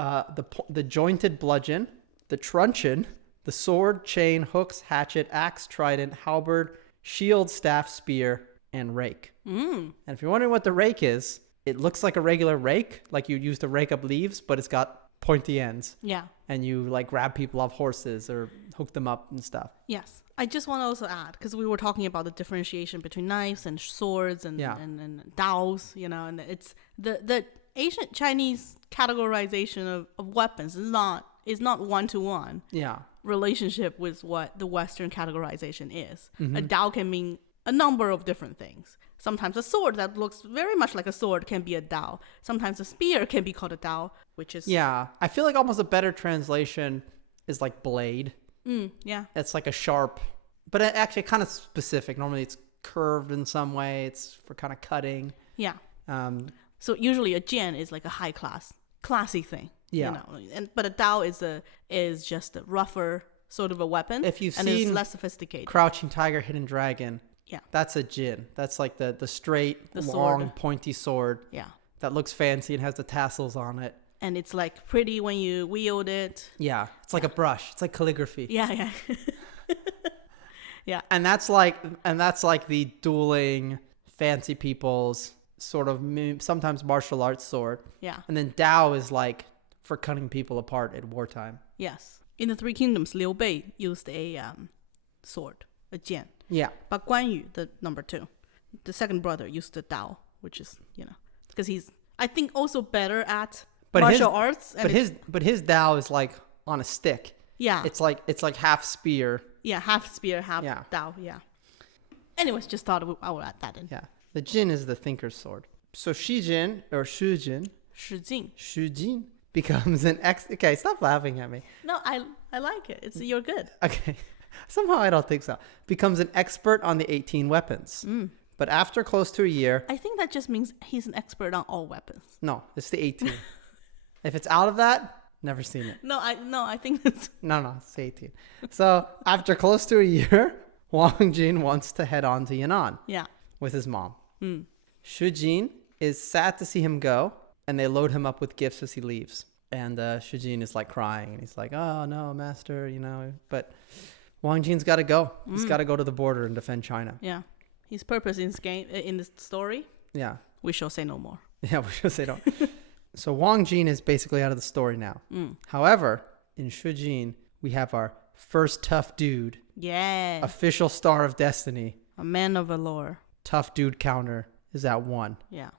the jointed bludgeon, the truncheon, the sword, chain, hooks, hatchet, axe, trident, halberd, shield, staff, spear, and rake. And if you're wondering what the rake is, it looks like a regular rake, like you'd use to rake up leaves, but it's got pointy ends. Yeah. And you like grab people off horses or hook them up and stuff. Yes. I just want to also add, because we were talking about the differentiation between knives and swords and daos, you know, and it's the ancient Chinese categorization of weapons is not one-to-one relationship with what the Western categorization is. A dao can mean a number of different things. Sometimes a sword that looks very much like a sword can be a dao. Sometimes a spear can be called a dao, which is... Yeah. I feel like almost a better translation is like blade. Yeah. It's like a sharp, but actually kind of specific. Normally it's curved in some way. It's for kind of cutting. Yeah. So usually a jian is like a high classy thing. Yeah. You know? But a dao is just a rougher sort of a weapon. If you've and seen it's less sophisticated. Crouching Tiger, Hidden Dragon, Yeah. that's a jin. That's like the straight, The long, sword. pointy sword Yeah. that looks fancy and has the tassels on it. And it's like pretty when you wield it. Yeah. It's like a brush. It's like calligraphy. Yeah, yeah. Yeah. And that's like the dueling fancy people's sort of sometimes martial arts sword. Yeah. And then Dao is like for cutting people apart at wartime. Yes. In the Three Kingdoms, Liu Bei used a sword, a jian. Yeah. But Guan Yu, the number 2, the second brother, used the dao, which is, you know, because he's, I think, also better at martial arts. And but his Dao is like on a stick. Yeah. It's like half spear. Yeah, half spear, half dao. Yeah. Anyways, just thought I would add that in. Yeah. The Jin is the thinker's sword. So Shijin or Shijin becomes an Okay, stop laughing at me. No, I like it. You're good. Okay. Somehow I don't think so. Becomes an expert on the 18 weapons. But after close to a year... I think that just means he's an expert on all weapons. No, it's the 18. If it's out of that, never seen it. No, I think it's... No, it's 18. So after close to a year, Wang Jin wants to head on to Yan'an with his mom. Shijin is sad to see him go, and they load him up with gifts as he leaves. And Shijin is like crying, and he's like, oh, no, master, you know. But Wang Jin's got to go. He's got to go to the border and defend China. Yeah. His purpose in the story, we shall say no more. Yeah, we shall say no. So Wang Jin is basically out of the story now. However, in Shijin, we have our first tough dude. Yeah. Official star of destiny. A man of allure. Tough dude counter is at 1. Yeah.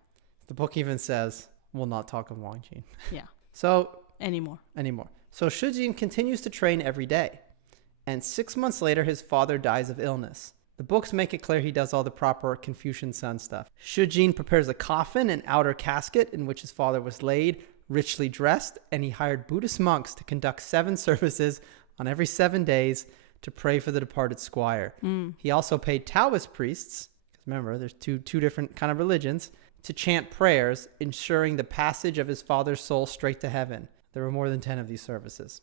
The book even says, we'll not talk of Wang Jin. Yeah. So... Anymore. So Shijin continues to train every day. And 6 months later, his father dies of illness. The books make it clear he does all the proper Confucian son stuff. Shijin prepares a coffin and outer casket in which his father was laid, richly dressed, and he hired Buddhist monks to conduct 7 services on every 7 days to pray for the departed squire. He also paid Taoist priests, because remember, there's two different kind of religions, to chant prayers, ensuring the passage of his father's soul straight to heaven. There were more than 10 of these services.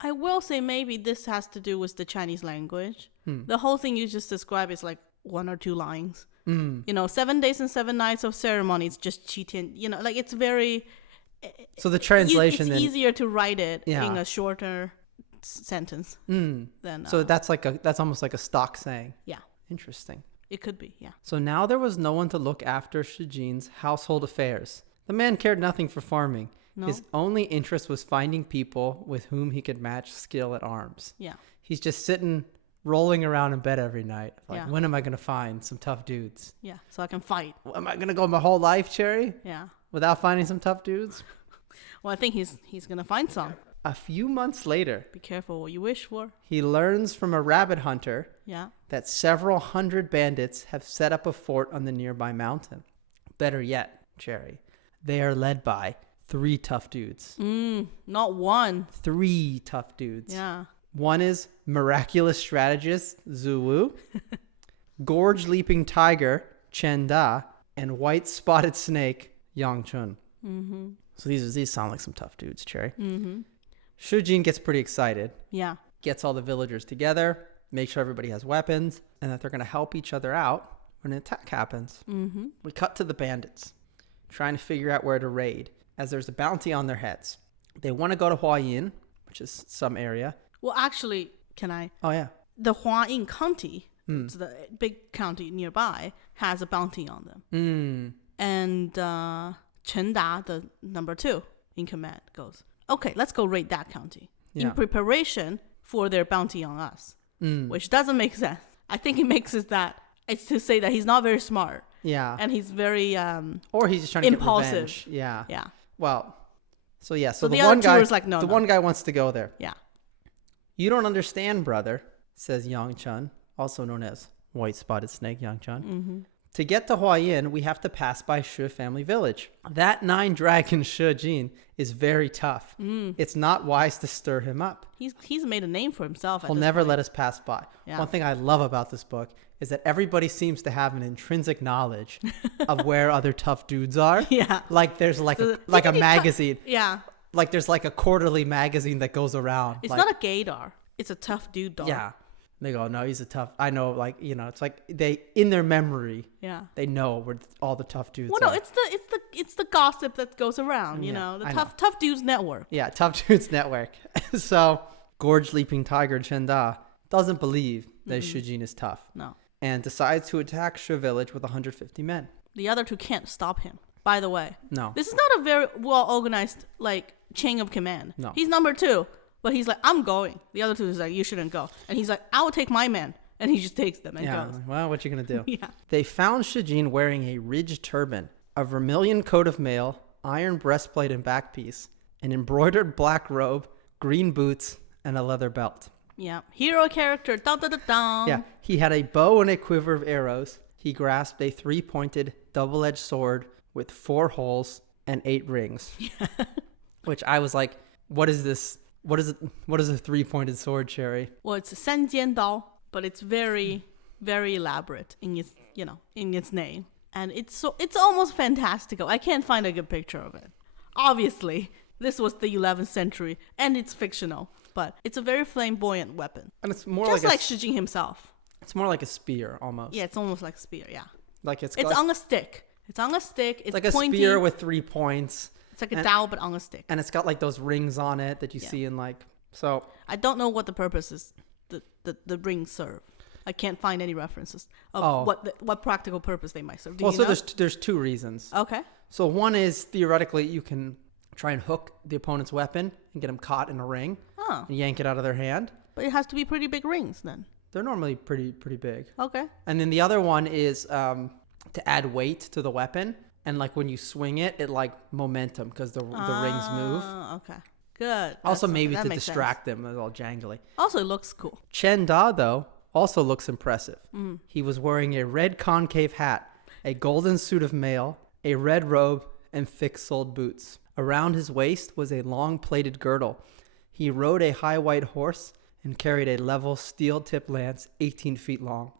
I will say maybe this has to do with the Chinese language. The whole thing you just described is like 1 or 2 lines. You know, 7 days and 7 nights of ceremony. It's just qitian. You know, like it's very... So the translation It's easier to write it in a shorter sentence. Then So that's almost like a stock saying. yeah, Interesting. it could be. Yeah. So now there was no one to look after Shijin's household affairs. The man cared nothing for farming. No. His only interest was finding people with whom he could match skill at arms. Yeah. He's just sitting, rolling around in bed every night. Like, Yeah. when am I going to find some tough dudes? Yeah. So I can fight. Am I going to go my whole life, Cherry, Yeah. without finding some tough dudes? Well, I think he's gonna find some. A few months later, Be careful what you wish for. he learns from a rabbit hunter Yeah. that several hundred bandits have set up a fort on the nearby mountain. Better yet, Cherry, they are led by 3 tough dudes. Not one. 3 tough dudes. Yeah. One is miraculous strategist Zhu Wu, gorge leaping tiger Chen Da, and white spotted snake Yang Chun. So these sound like some tough dudes, Cherry. Shijin gets pretty excited, Yeah. gets all the villagers together, makes sure everybody has weapons, and that they're going to help each other out when an attack happens. We cut to the bandits, trying to figure out where to raid, as there's a bounty on their heads. They want to go to Huayin, which is some area. Well, actually, can I? Oh, yeah. The Huayin County, it's the big county nearby, has a bounty on them. And Chen Da, the number 2 in command, goes, okay, let's go raid that county in preparation for their bounty on us, which doesn't make sense. I think it makes it that it's to say that he's not very smart. Yeah. And he's very or he's just trying to impulsive. get revenge. Yeah. Yeah. Well, so the the one other guy two is like, no, the no. one guy wants to go there. Yeah. You don't understand, brother, says Yang Chun, also known as White Spotted Snake Yang Chun. To get to Huayin, we have to pass by Shi family village. That 9-dragon Shijin is very tough. It's not wise to stir him up. He's made a name for himself. He'll never let us pass by. Yeah. One thing I love about this book is that everybody seems to have an intrinsic knowledge of where other tough dudes are. Yeah. Like there's like So a magazine. Yeah. Like there's like a quarterly magazine that goes around. It's like, not a gaydar. It's a tough dude dog. Yeah. They go, no, he's a tough. I know, like, you know, it's like they, in their memory, Yeah. they know where all the tough dudes Well, no, are. it's the gossip that goes around, you Yeah, know, the I tough dudes network. Yeah, Tough Dudes Network. So, Gorge Leaping Tiger Chen Da doesn't believe that Shijin is tough No. and decides to attack Shi village with 150 men. The other two can't stop him. By the way, No. this is not a very well organized like chain of command. No. He's number 2, but he's like, I'm going. The other two is like, you shouldn't go. And he's like, I will take my men. And he just takes them and Yeah, goes. well, what you going to do? Yeah. They found Shijin wearing a ridged turban, a vermilion coat of mail, iron breastplate and back piece, an embroidered black robe, green boots, and a leather belt. Yeah. Hero character. Dun, dun, dun, dun. Yeah, he had a bow and a quiver of arrows. He grasped a 3-pointed, double-edged sword with 4 holes and 8 rings. Which I was like, what is this? What is it? What is a 3-pointed sword, Cherry? Well, it's a 三尖刀, but it's very, very elaborate in its, you know, in its name. And it's almost fantastical. I can't find a good picture of it. Obviously, this was the 11th century, and it's fictional. But it's a very flamboyant weapon. And it's more Just like like Shijin himself. it's more like a spear almost. Yeah, it's almost like a spear, yeah. Like it's On a stick. It's on a stick. It's like a pointy. spear with 3 points. It's like a dao, but on a stick. And it's got like those rings on it that you Yeah. see in like, so. I don't know what the purpose is the rings serve. I can't find any references of what practical purpose they might serve. Do Well, you so know? there's 2 reasons. Okay. So one is theoretically you can try and hook the opponent's weapon and get them caught in a ring Oh. and yank it out of their hand. But it has to be pretty big rings then. They're normally pretty big. Okay. And then the other one is to add weight to the weapon. And like when you swing it, it like momentum because the rings move. Okay. Good. Also That's- maybe that to makes sense. distract them. It's all jangly. Also, it looks cool. Chen Da, though, also looks impressive. He was wearing a red concave hat, a golden suit of mail, a red robe, and thick-soled boots. Around his waist was a long-plated girdle. He rode a high white horse and carried a level steel-tipped lance 18 feet long.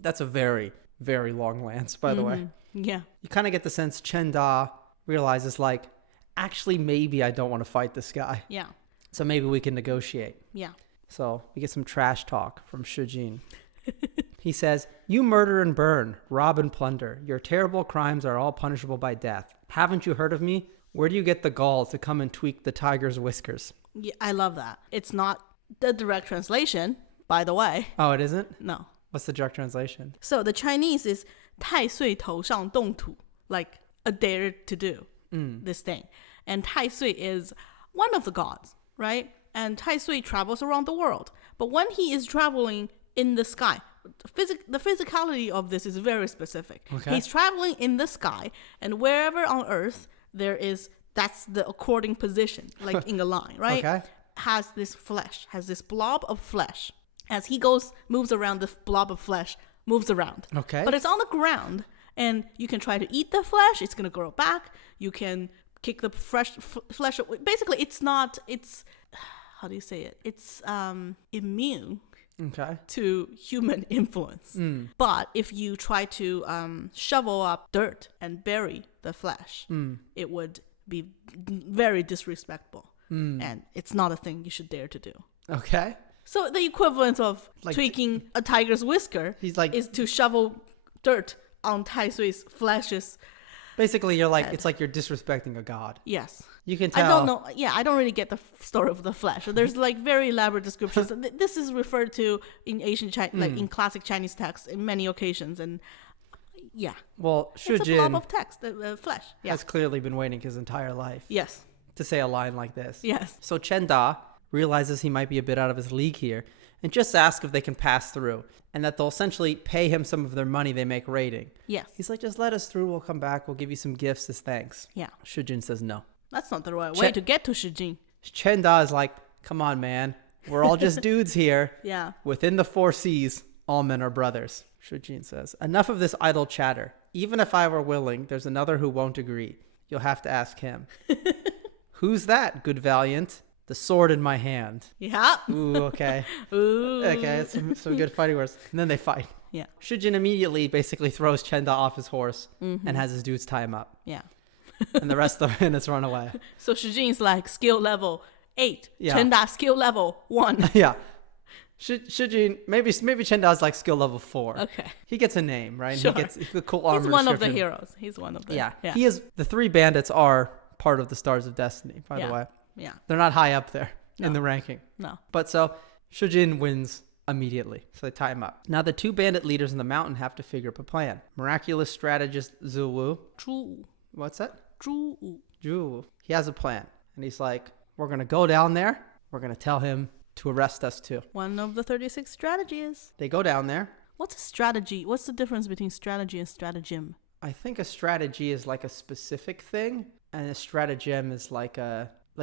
That's a very, very long lance, by the way. Yeah. You kind of get the sense Chen Da realizes, like, actually, maybe I don't want to fight this guy. Yeah. So maybe we can negotiate. Yeah. So we get some trash talk from Shijin. He says, "You murder and burn, rob and plunder. Your terrible crimes are all punishable by death. Haven't you heard of me? Where do you get the gall to come and tweak the tiger's whiskers?" Yeah, I love that. It's not the direct translation, by the way. Oh, it isn't? No. What's the direct translation? So the Chinese is 太岁头上动土, like a dare to do this thing. And Taisui is one of the gods, right? And Taisui travels around the world. But when he is traveling in the sky, the physicality of this is very specific. Okay. He's traveling in the sky, and wherever on earth there is, that's the according position, like in a line, right? Okay. Has this blob of flesh. As he moves around, the blob of flesh moves around. Okay. But it's on the ground, and you can try to eat the flesh. It's going to grow back. You can kick the fresh flesh away. Basically, it's how do you say it? It's immune to human influence. But if you try to shovel up dirt and bury the flesh, it would be very disrespectful. And it's not a thing you should dare to do. Okay. So the equivalent of tweaking a tiger's whisker is to shovel dirt on Taisui's flesh's. Basically, you're like, it's like you're disrespecting a god. Yes. You can tell. I don't know. Yeah, I don't really get the story of the flesh. There's like very elaborate descriptions. This is referred to in ancient like in classic Chinese texts in many occasions. And yeah. Well, Shijin, it's a blob of text, flesh. Yeah. Has clearly been waiting his entire life. Yes. To say a line like this. Yes. So Chen Da realizes he might be a bit out of his league here and just asks if they can pass through and that they'll essentially pay him some of their money they make raiding. Yes. He's like, just let us through. We'll come back. We'll give you some gifts as thanks. Yeah. Shijin says no. That's not the right way to get to Shijin. Chen Da is like, come on, man. We're all just dudes here. Yeah. Within the 4 seas, all men are brothers. Shijin says, enough of this idle chatter. Even if I were willing, there's another who won't agree. You'll have to ask him. Who's that, good valiant? The sword in my hand. Yeah. Ooh, okay. Ooh. Okay, that's some good fighting words. And then they fight. Yeah. Shijin immediately basically throws Chen Da off his horse and has his dudes tie him up. Yeah. And the rest of the minutes run away. So Shijin's like skill level 8. Yeah. Chen Da skill level 1. Yeah. Shijin, maybe Chen Da's like skill level 4. Okay. He gets a name, right? Sure. He gets the cool armor. He's one of the description. heroes. He's one of the. Yeah. He is. The 3 bandits are part of the Stars of Destiny, by the way. Yeah. They're not high up there in the ranking. No. But so Shijin wins immediately. So they tie him up. Now the 2 bandit leaders in the mountain have to figure up a plan. Miraculous strategist Zhu Wu. Zhu. What's that? Zhu Wu. Zhu Wu. He has a plan. And he's like, we're going to go down there. We're going to tell him to arrest us too. One of the 36 strategies. They go down there. What's a strategy? What's the difference between strategy and stratagem? I think a strategy is like a specific thing. And a stratagem is like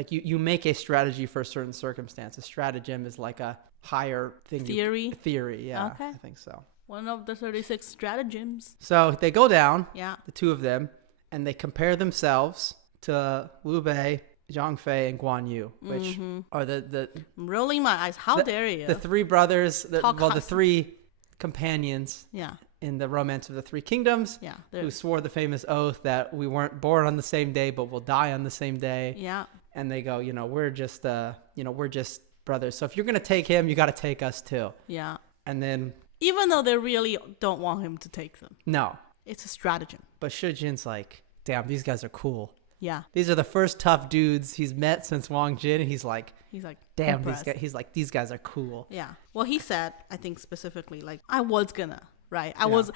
you make a strategy for a certain circumstance. A stratagem is like a higher thing. Theory, yeah. Okay. I think so. One of the 36 stratagems. So they go down, the 2 of them, and they compare themselves to Liu Bei, Zhang Fei, and Guan Yu, which are the I'm rolling my eyes. How dare you? The 3 brothers, the 3 companions. Yeah. In the Romance of the 3 Kingdoms, who swore the famous oath that we weren't born on the same day, but we'll die on the same day. Yeah. And they go, we're just brothers. So if you're going to take him, you got to take us too. Yeah. And then... Even though they really don't want him to take them. No. It's a stratagem. But Shijin's like, damn, these guys are cool. Yeah. These are the first tough dudes he's met since Wang Jin. And he's like, damn, impressed. these guys are cool. Yeah. Well, he said, I think specifically, like, I was gonna. Right.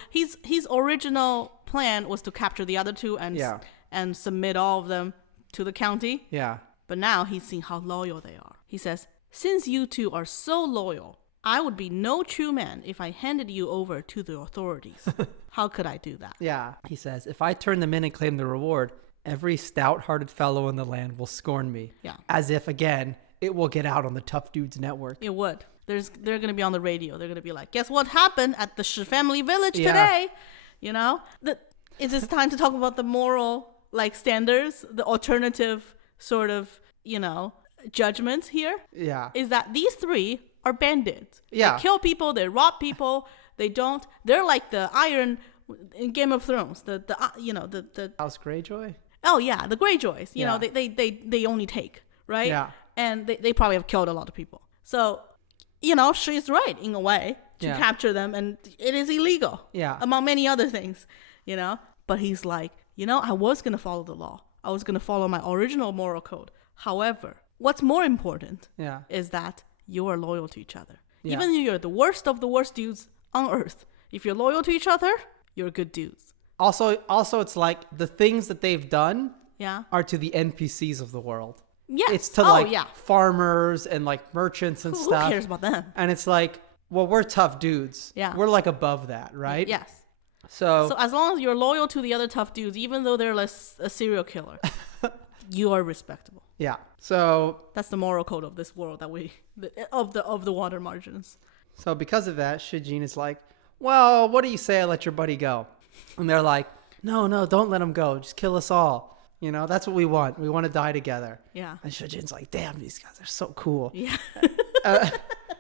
His original plan was to capture the other 2 and submit all of them to the county. Yeah. But now he's seen how loyal they are. He says, since you 2 are so loyal, I would be no true man if I handed you over to the authorities. How could I do that? Yeah. He says, if I turn them in and claim the reward, every stout-hearted fellow in the land will scorn me. Yeah. As if, again, it will get out on the Tough Dudes Network. It would. They're going to be on the radio. They're going to be like, guess what happened at the Shi family village today? Is it time to talk about the moral standards, the alternative sort of, judgments here? Yeah. Is that these 3 are bandits. Yeah. They kill people, they rob people, they're like the iron in Game of Thrones, the House Greyjoy? Oh yeah, the Greyjoys. You know, they only take, right? Yeah. And they probably have killed a lot of people. So, she's right in a way to capture them, and it is illegal. Yeah. Among many other things, But he's like, I was going to follow the law. I was going to follow my original moral code. However, what's more important is that you are loyal to each other. Yeah. Even if you're the worst of the worst dudes on earth, if you're loyal to each other, you're good dudes. Also, it's like the things that they've done Yeah. are to the NPCs of the world. Yeah. It's to farmers and like merchants and stuff. Who cares about them? And it's like, well, we're tough dudes. Yeah. We're like above that, right? Yes. So as long as you're loyal to the other tough dudes, even though they're less a serial killer, you are respectable. yeah. So That's the moral code of this world of the water margins. So because of that, Shijin is like, well, what do you say I let your buddy go? And they're like, no, don't let him go. Just kill us all. You know, that's what we want. We want to die together. Yeah. And Shijin's like, damn, these guys are so cool. Yeah.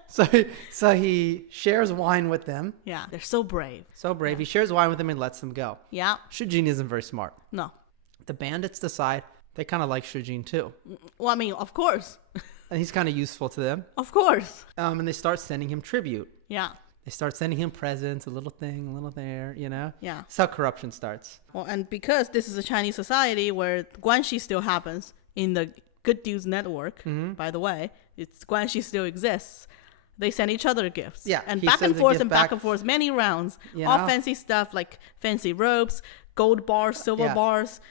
So he shares wine with them. Yeah. They're so brave. So brave. He shares wine with them and lets them go. Yeah. Shijin isn't very smart. No. The bandits decide they kind of like Shijin too. Well, I mean, of course. And he's kind of useful to them. Of course. And they start sending him tribute. Yeah. They start sending him presents, a little thing, a little there, you know? Yeah. That's how corruption starts. Well, and because this is a Chinese society where guanxi still happens in the Good Dudes Network, by the way, it's guanxi still exists. They send each other gifts. Yeah. And he back sends and a forth gift and back and forth, many rounds. You All know? fancy stuff like fancy robes, gold bars, silver Yeah. bars.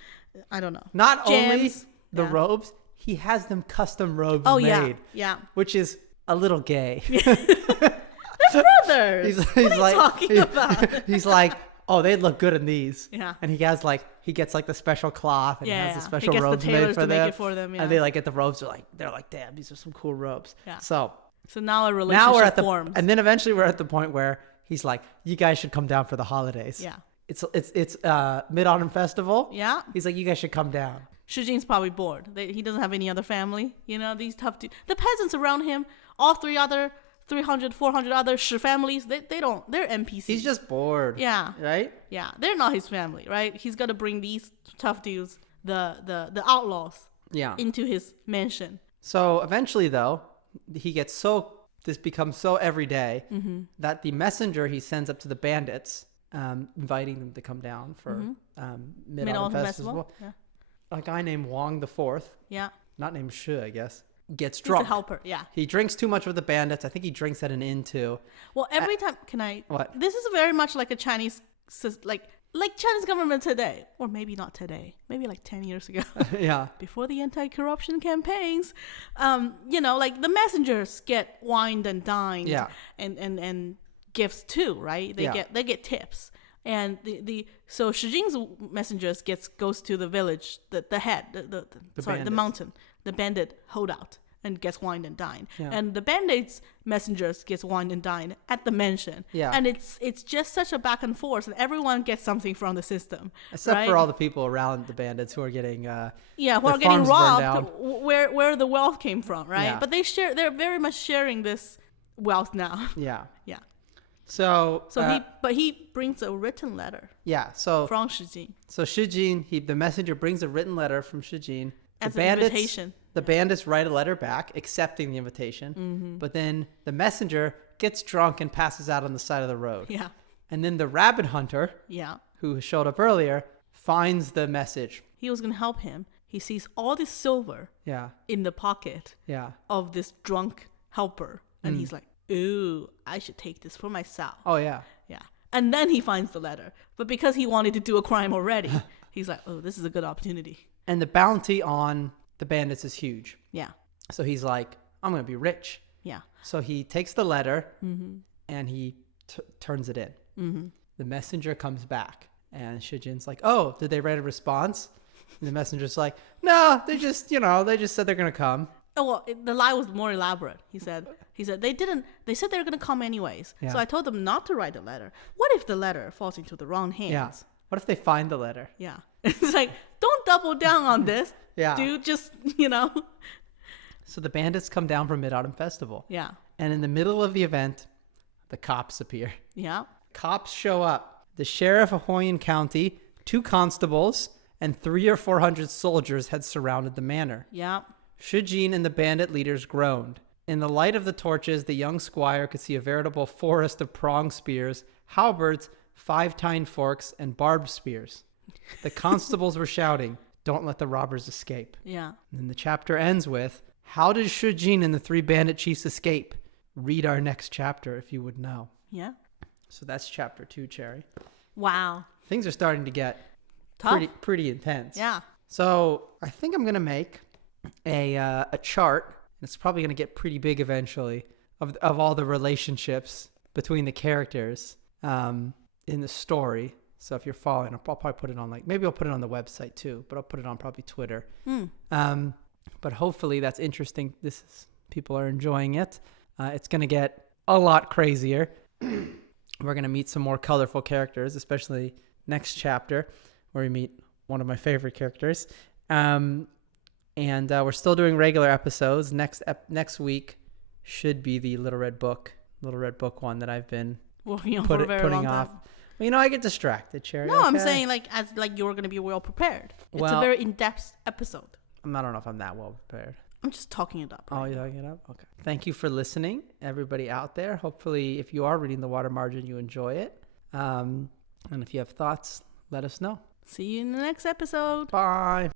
I don't know. Not only Gems. the Yeah. robes, he has them custom robes Oh, made. yeah. Which is a little gay. Brothers. He's what are you like, talking about? he's like, oh, they'd look good in these. Yeah. And he gets like the special cloth and Yeah, has the yeah. special He gets the robes made tailors for to make them. it for them, yeah. And they like get the robes. They're like, damn, these are some cool robes. Yeah. So So now a relationship now we're at forms. and then eventually we're at the point where he's like, you guys should come down for the holidays. Yeah. It's MidAutumn Festival. Yeah. He's like, you guys should come down. Shijin's probably bored. He doesn't have any other family. You know, these tough dudes. The peasants around him, all 300, 400 other Shi families, they're NPCs. He's just bored. Yeah. Right? Yeah. They're not his family, right? He's got to bring these tough dudes, the outlaws, Yeah. into his mansion. So eventually, though, this becomes so everyday that the messenger he sends up to the bandits, inviting them to come down for MidAutumn Festival. Yeah. A guy named Wong the Fourth, Yeah. not named Shi, I guess, gets He's drunk. a helper. Yeah. He drinks too much with the bandits. I think he drinks at an inn too. Well, every time, can I? What? This is very much like a Chinese, like Chinese government today, or maybe not today, maybe like 10 years ago, Yeah. before the anti-corruption campaigns. You know, like the messengers get wined and dined, Yeah. and gifts too, right? They get tips, and so Shijin's messengers goes to the village, the head, the mountain, the bandit holdout, and gets wined and dined. Yeah. And the bandits' messengers gets wined and dined at the mansion. Yeah. And it's just such a back and forth, and everyone gets something from the system. Except right? for all the people around the bandits who are getting who are their getting farms burned down. robbed, where the wealth came from, right? Yeah. But they're very much sharing this wealth now. Yeah. Yeah. So he brings a written letter yeah. So from Shijin Shijin, the messenger brings a written letter from Shijin. as an invitation. The bandits write a letter back accepting the invitation, but then the messenger gets drunk and passes out on the side of the road. Yeah. And then the rabbit hunter, Yeah. who showed up earlier, finds the message. He was going to help him. He sees all this silver Yeah. in the pocket Yeah. of this drunk helper. And he's like, ooh, I should take this for myself. Oh, yeah. Yeah. And then he finds the letter. But because he wanted to do a crime already, he's like, oh, this is a good opportunity. And the bounty on the bandits is huge. Yeah. So he's like, I'm going to be rich. Yeah. So he takes the letter and he turns it in. The messenger comes back and Shijin's like, oh, did they write a response? And the messenger's like, no, they just said they're going to come. Oh, well, the lie was more elaborate. He said they said they were going to come anyways. Yeah. So I told them not to write a letter. What if the letter falls into the wrong hands? Yeah. What if they find the letter? Yeah. It's like, don't double down on this. Yeah. Dude, just, So the bandits come down from MidAutumn Festival. Yeah. And in the middle of the event, the cops appear. Yeah. Cops show up. The sheriff of Huayan County, 2 constables, and 300 or 400 soldiers had surrounded the manor. Yeah. Shijin and the bandit leaders groaned. In the light of the torches, the young squire could see a veritable forest of pronged spears, halberds, 5-tined forks, and barbed spears. The constables were shouting, "Don't let the robbers escape." Yeah. And then the chapter ends with, How did Shijin and the 3 bandit chiefs escape? Read our next chapter if you would know. Yeah. So that's chapter 2, Cherry. Wow. Things are starting to get Tough. pretty intense. Yeah. So I think I'm going to make a chart. It's probably going to get pretty big eventually of all the relationships between the characters in the story. So if you're following, I'll probably put it on maybe I'll put it on the website too, but I'll put it on probably Twitter. But hopefully that's interesting. People are enjoying it. It's going to get a lot crazier. We're going to meet some more colorful characters, especially next chapter where we meet one of my favorite characters. And we're still doing regular episodes. Next week should be the Little Red Book one that I've been putting off. Well, I get distracted, Cherry. No, okay? I'm saying as you're going to be well prepared. It's a very in-depth episode. I don't know if I'm that well prepared. I'm just talking it up. Oh, you're talking it up? Okay. Thank you for listening, everybody out there. Hopefully, if you are reading The Water Margin, you enjoy it. And if you have thoughts, let us know. See you in the next episode. Bye.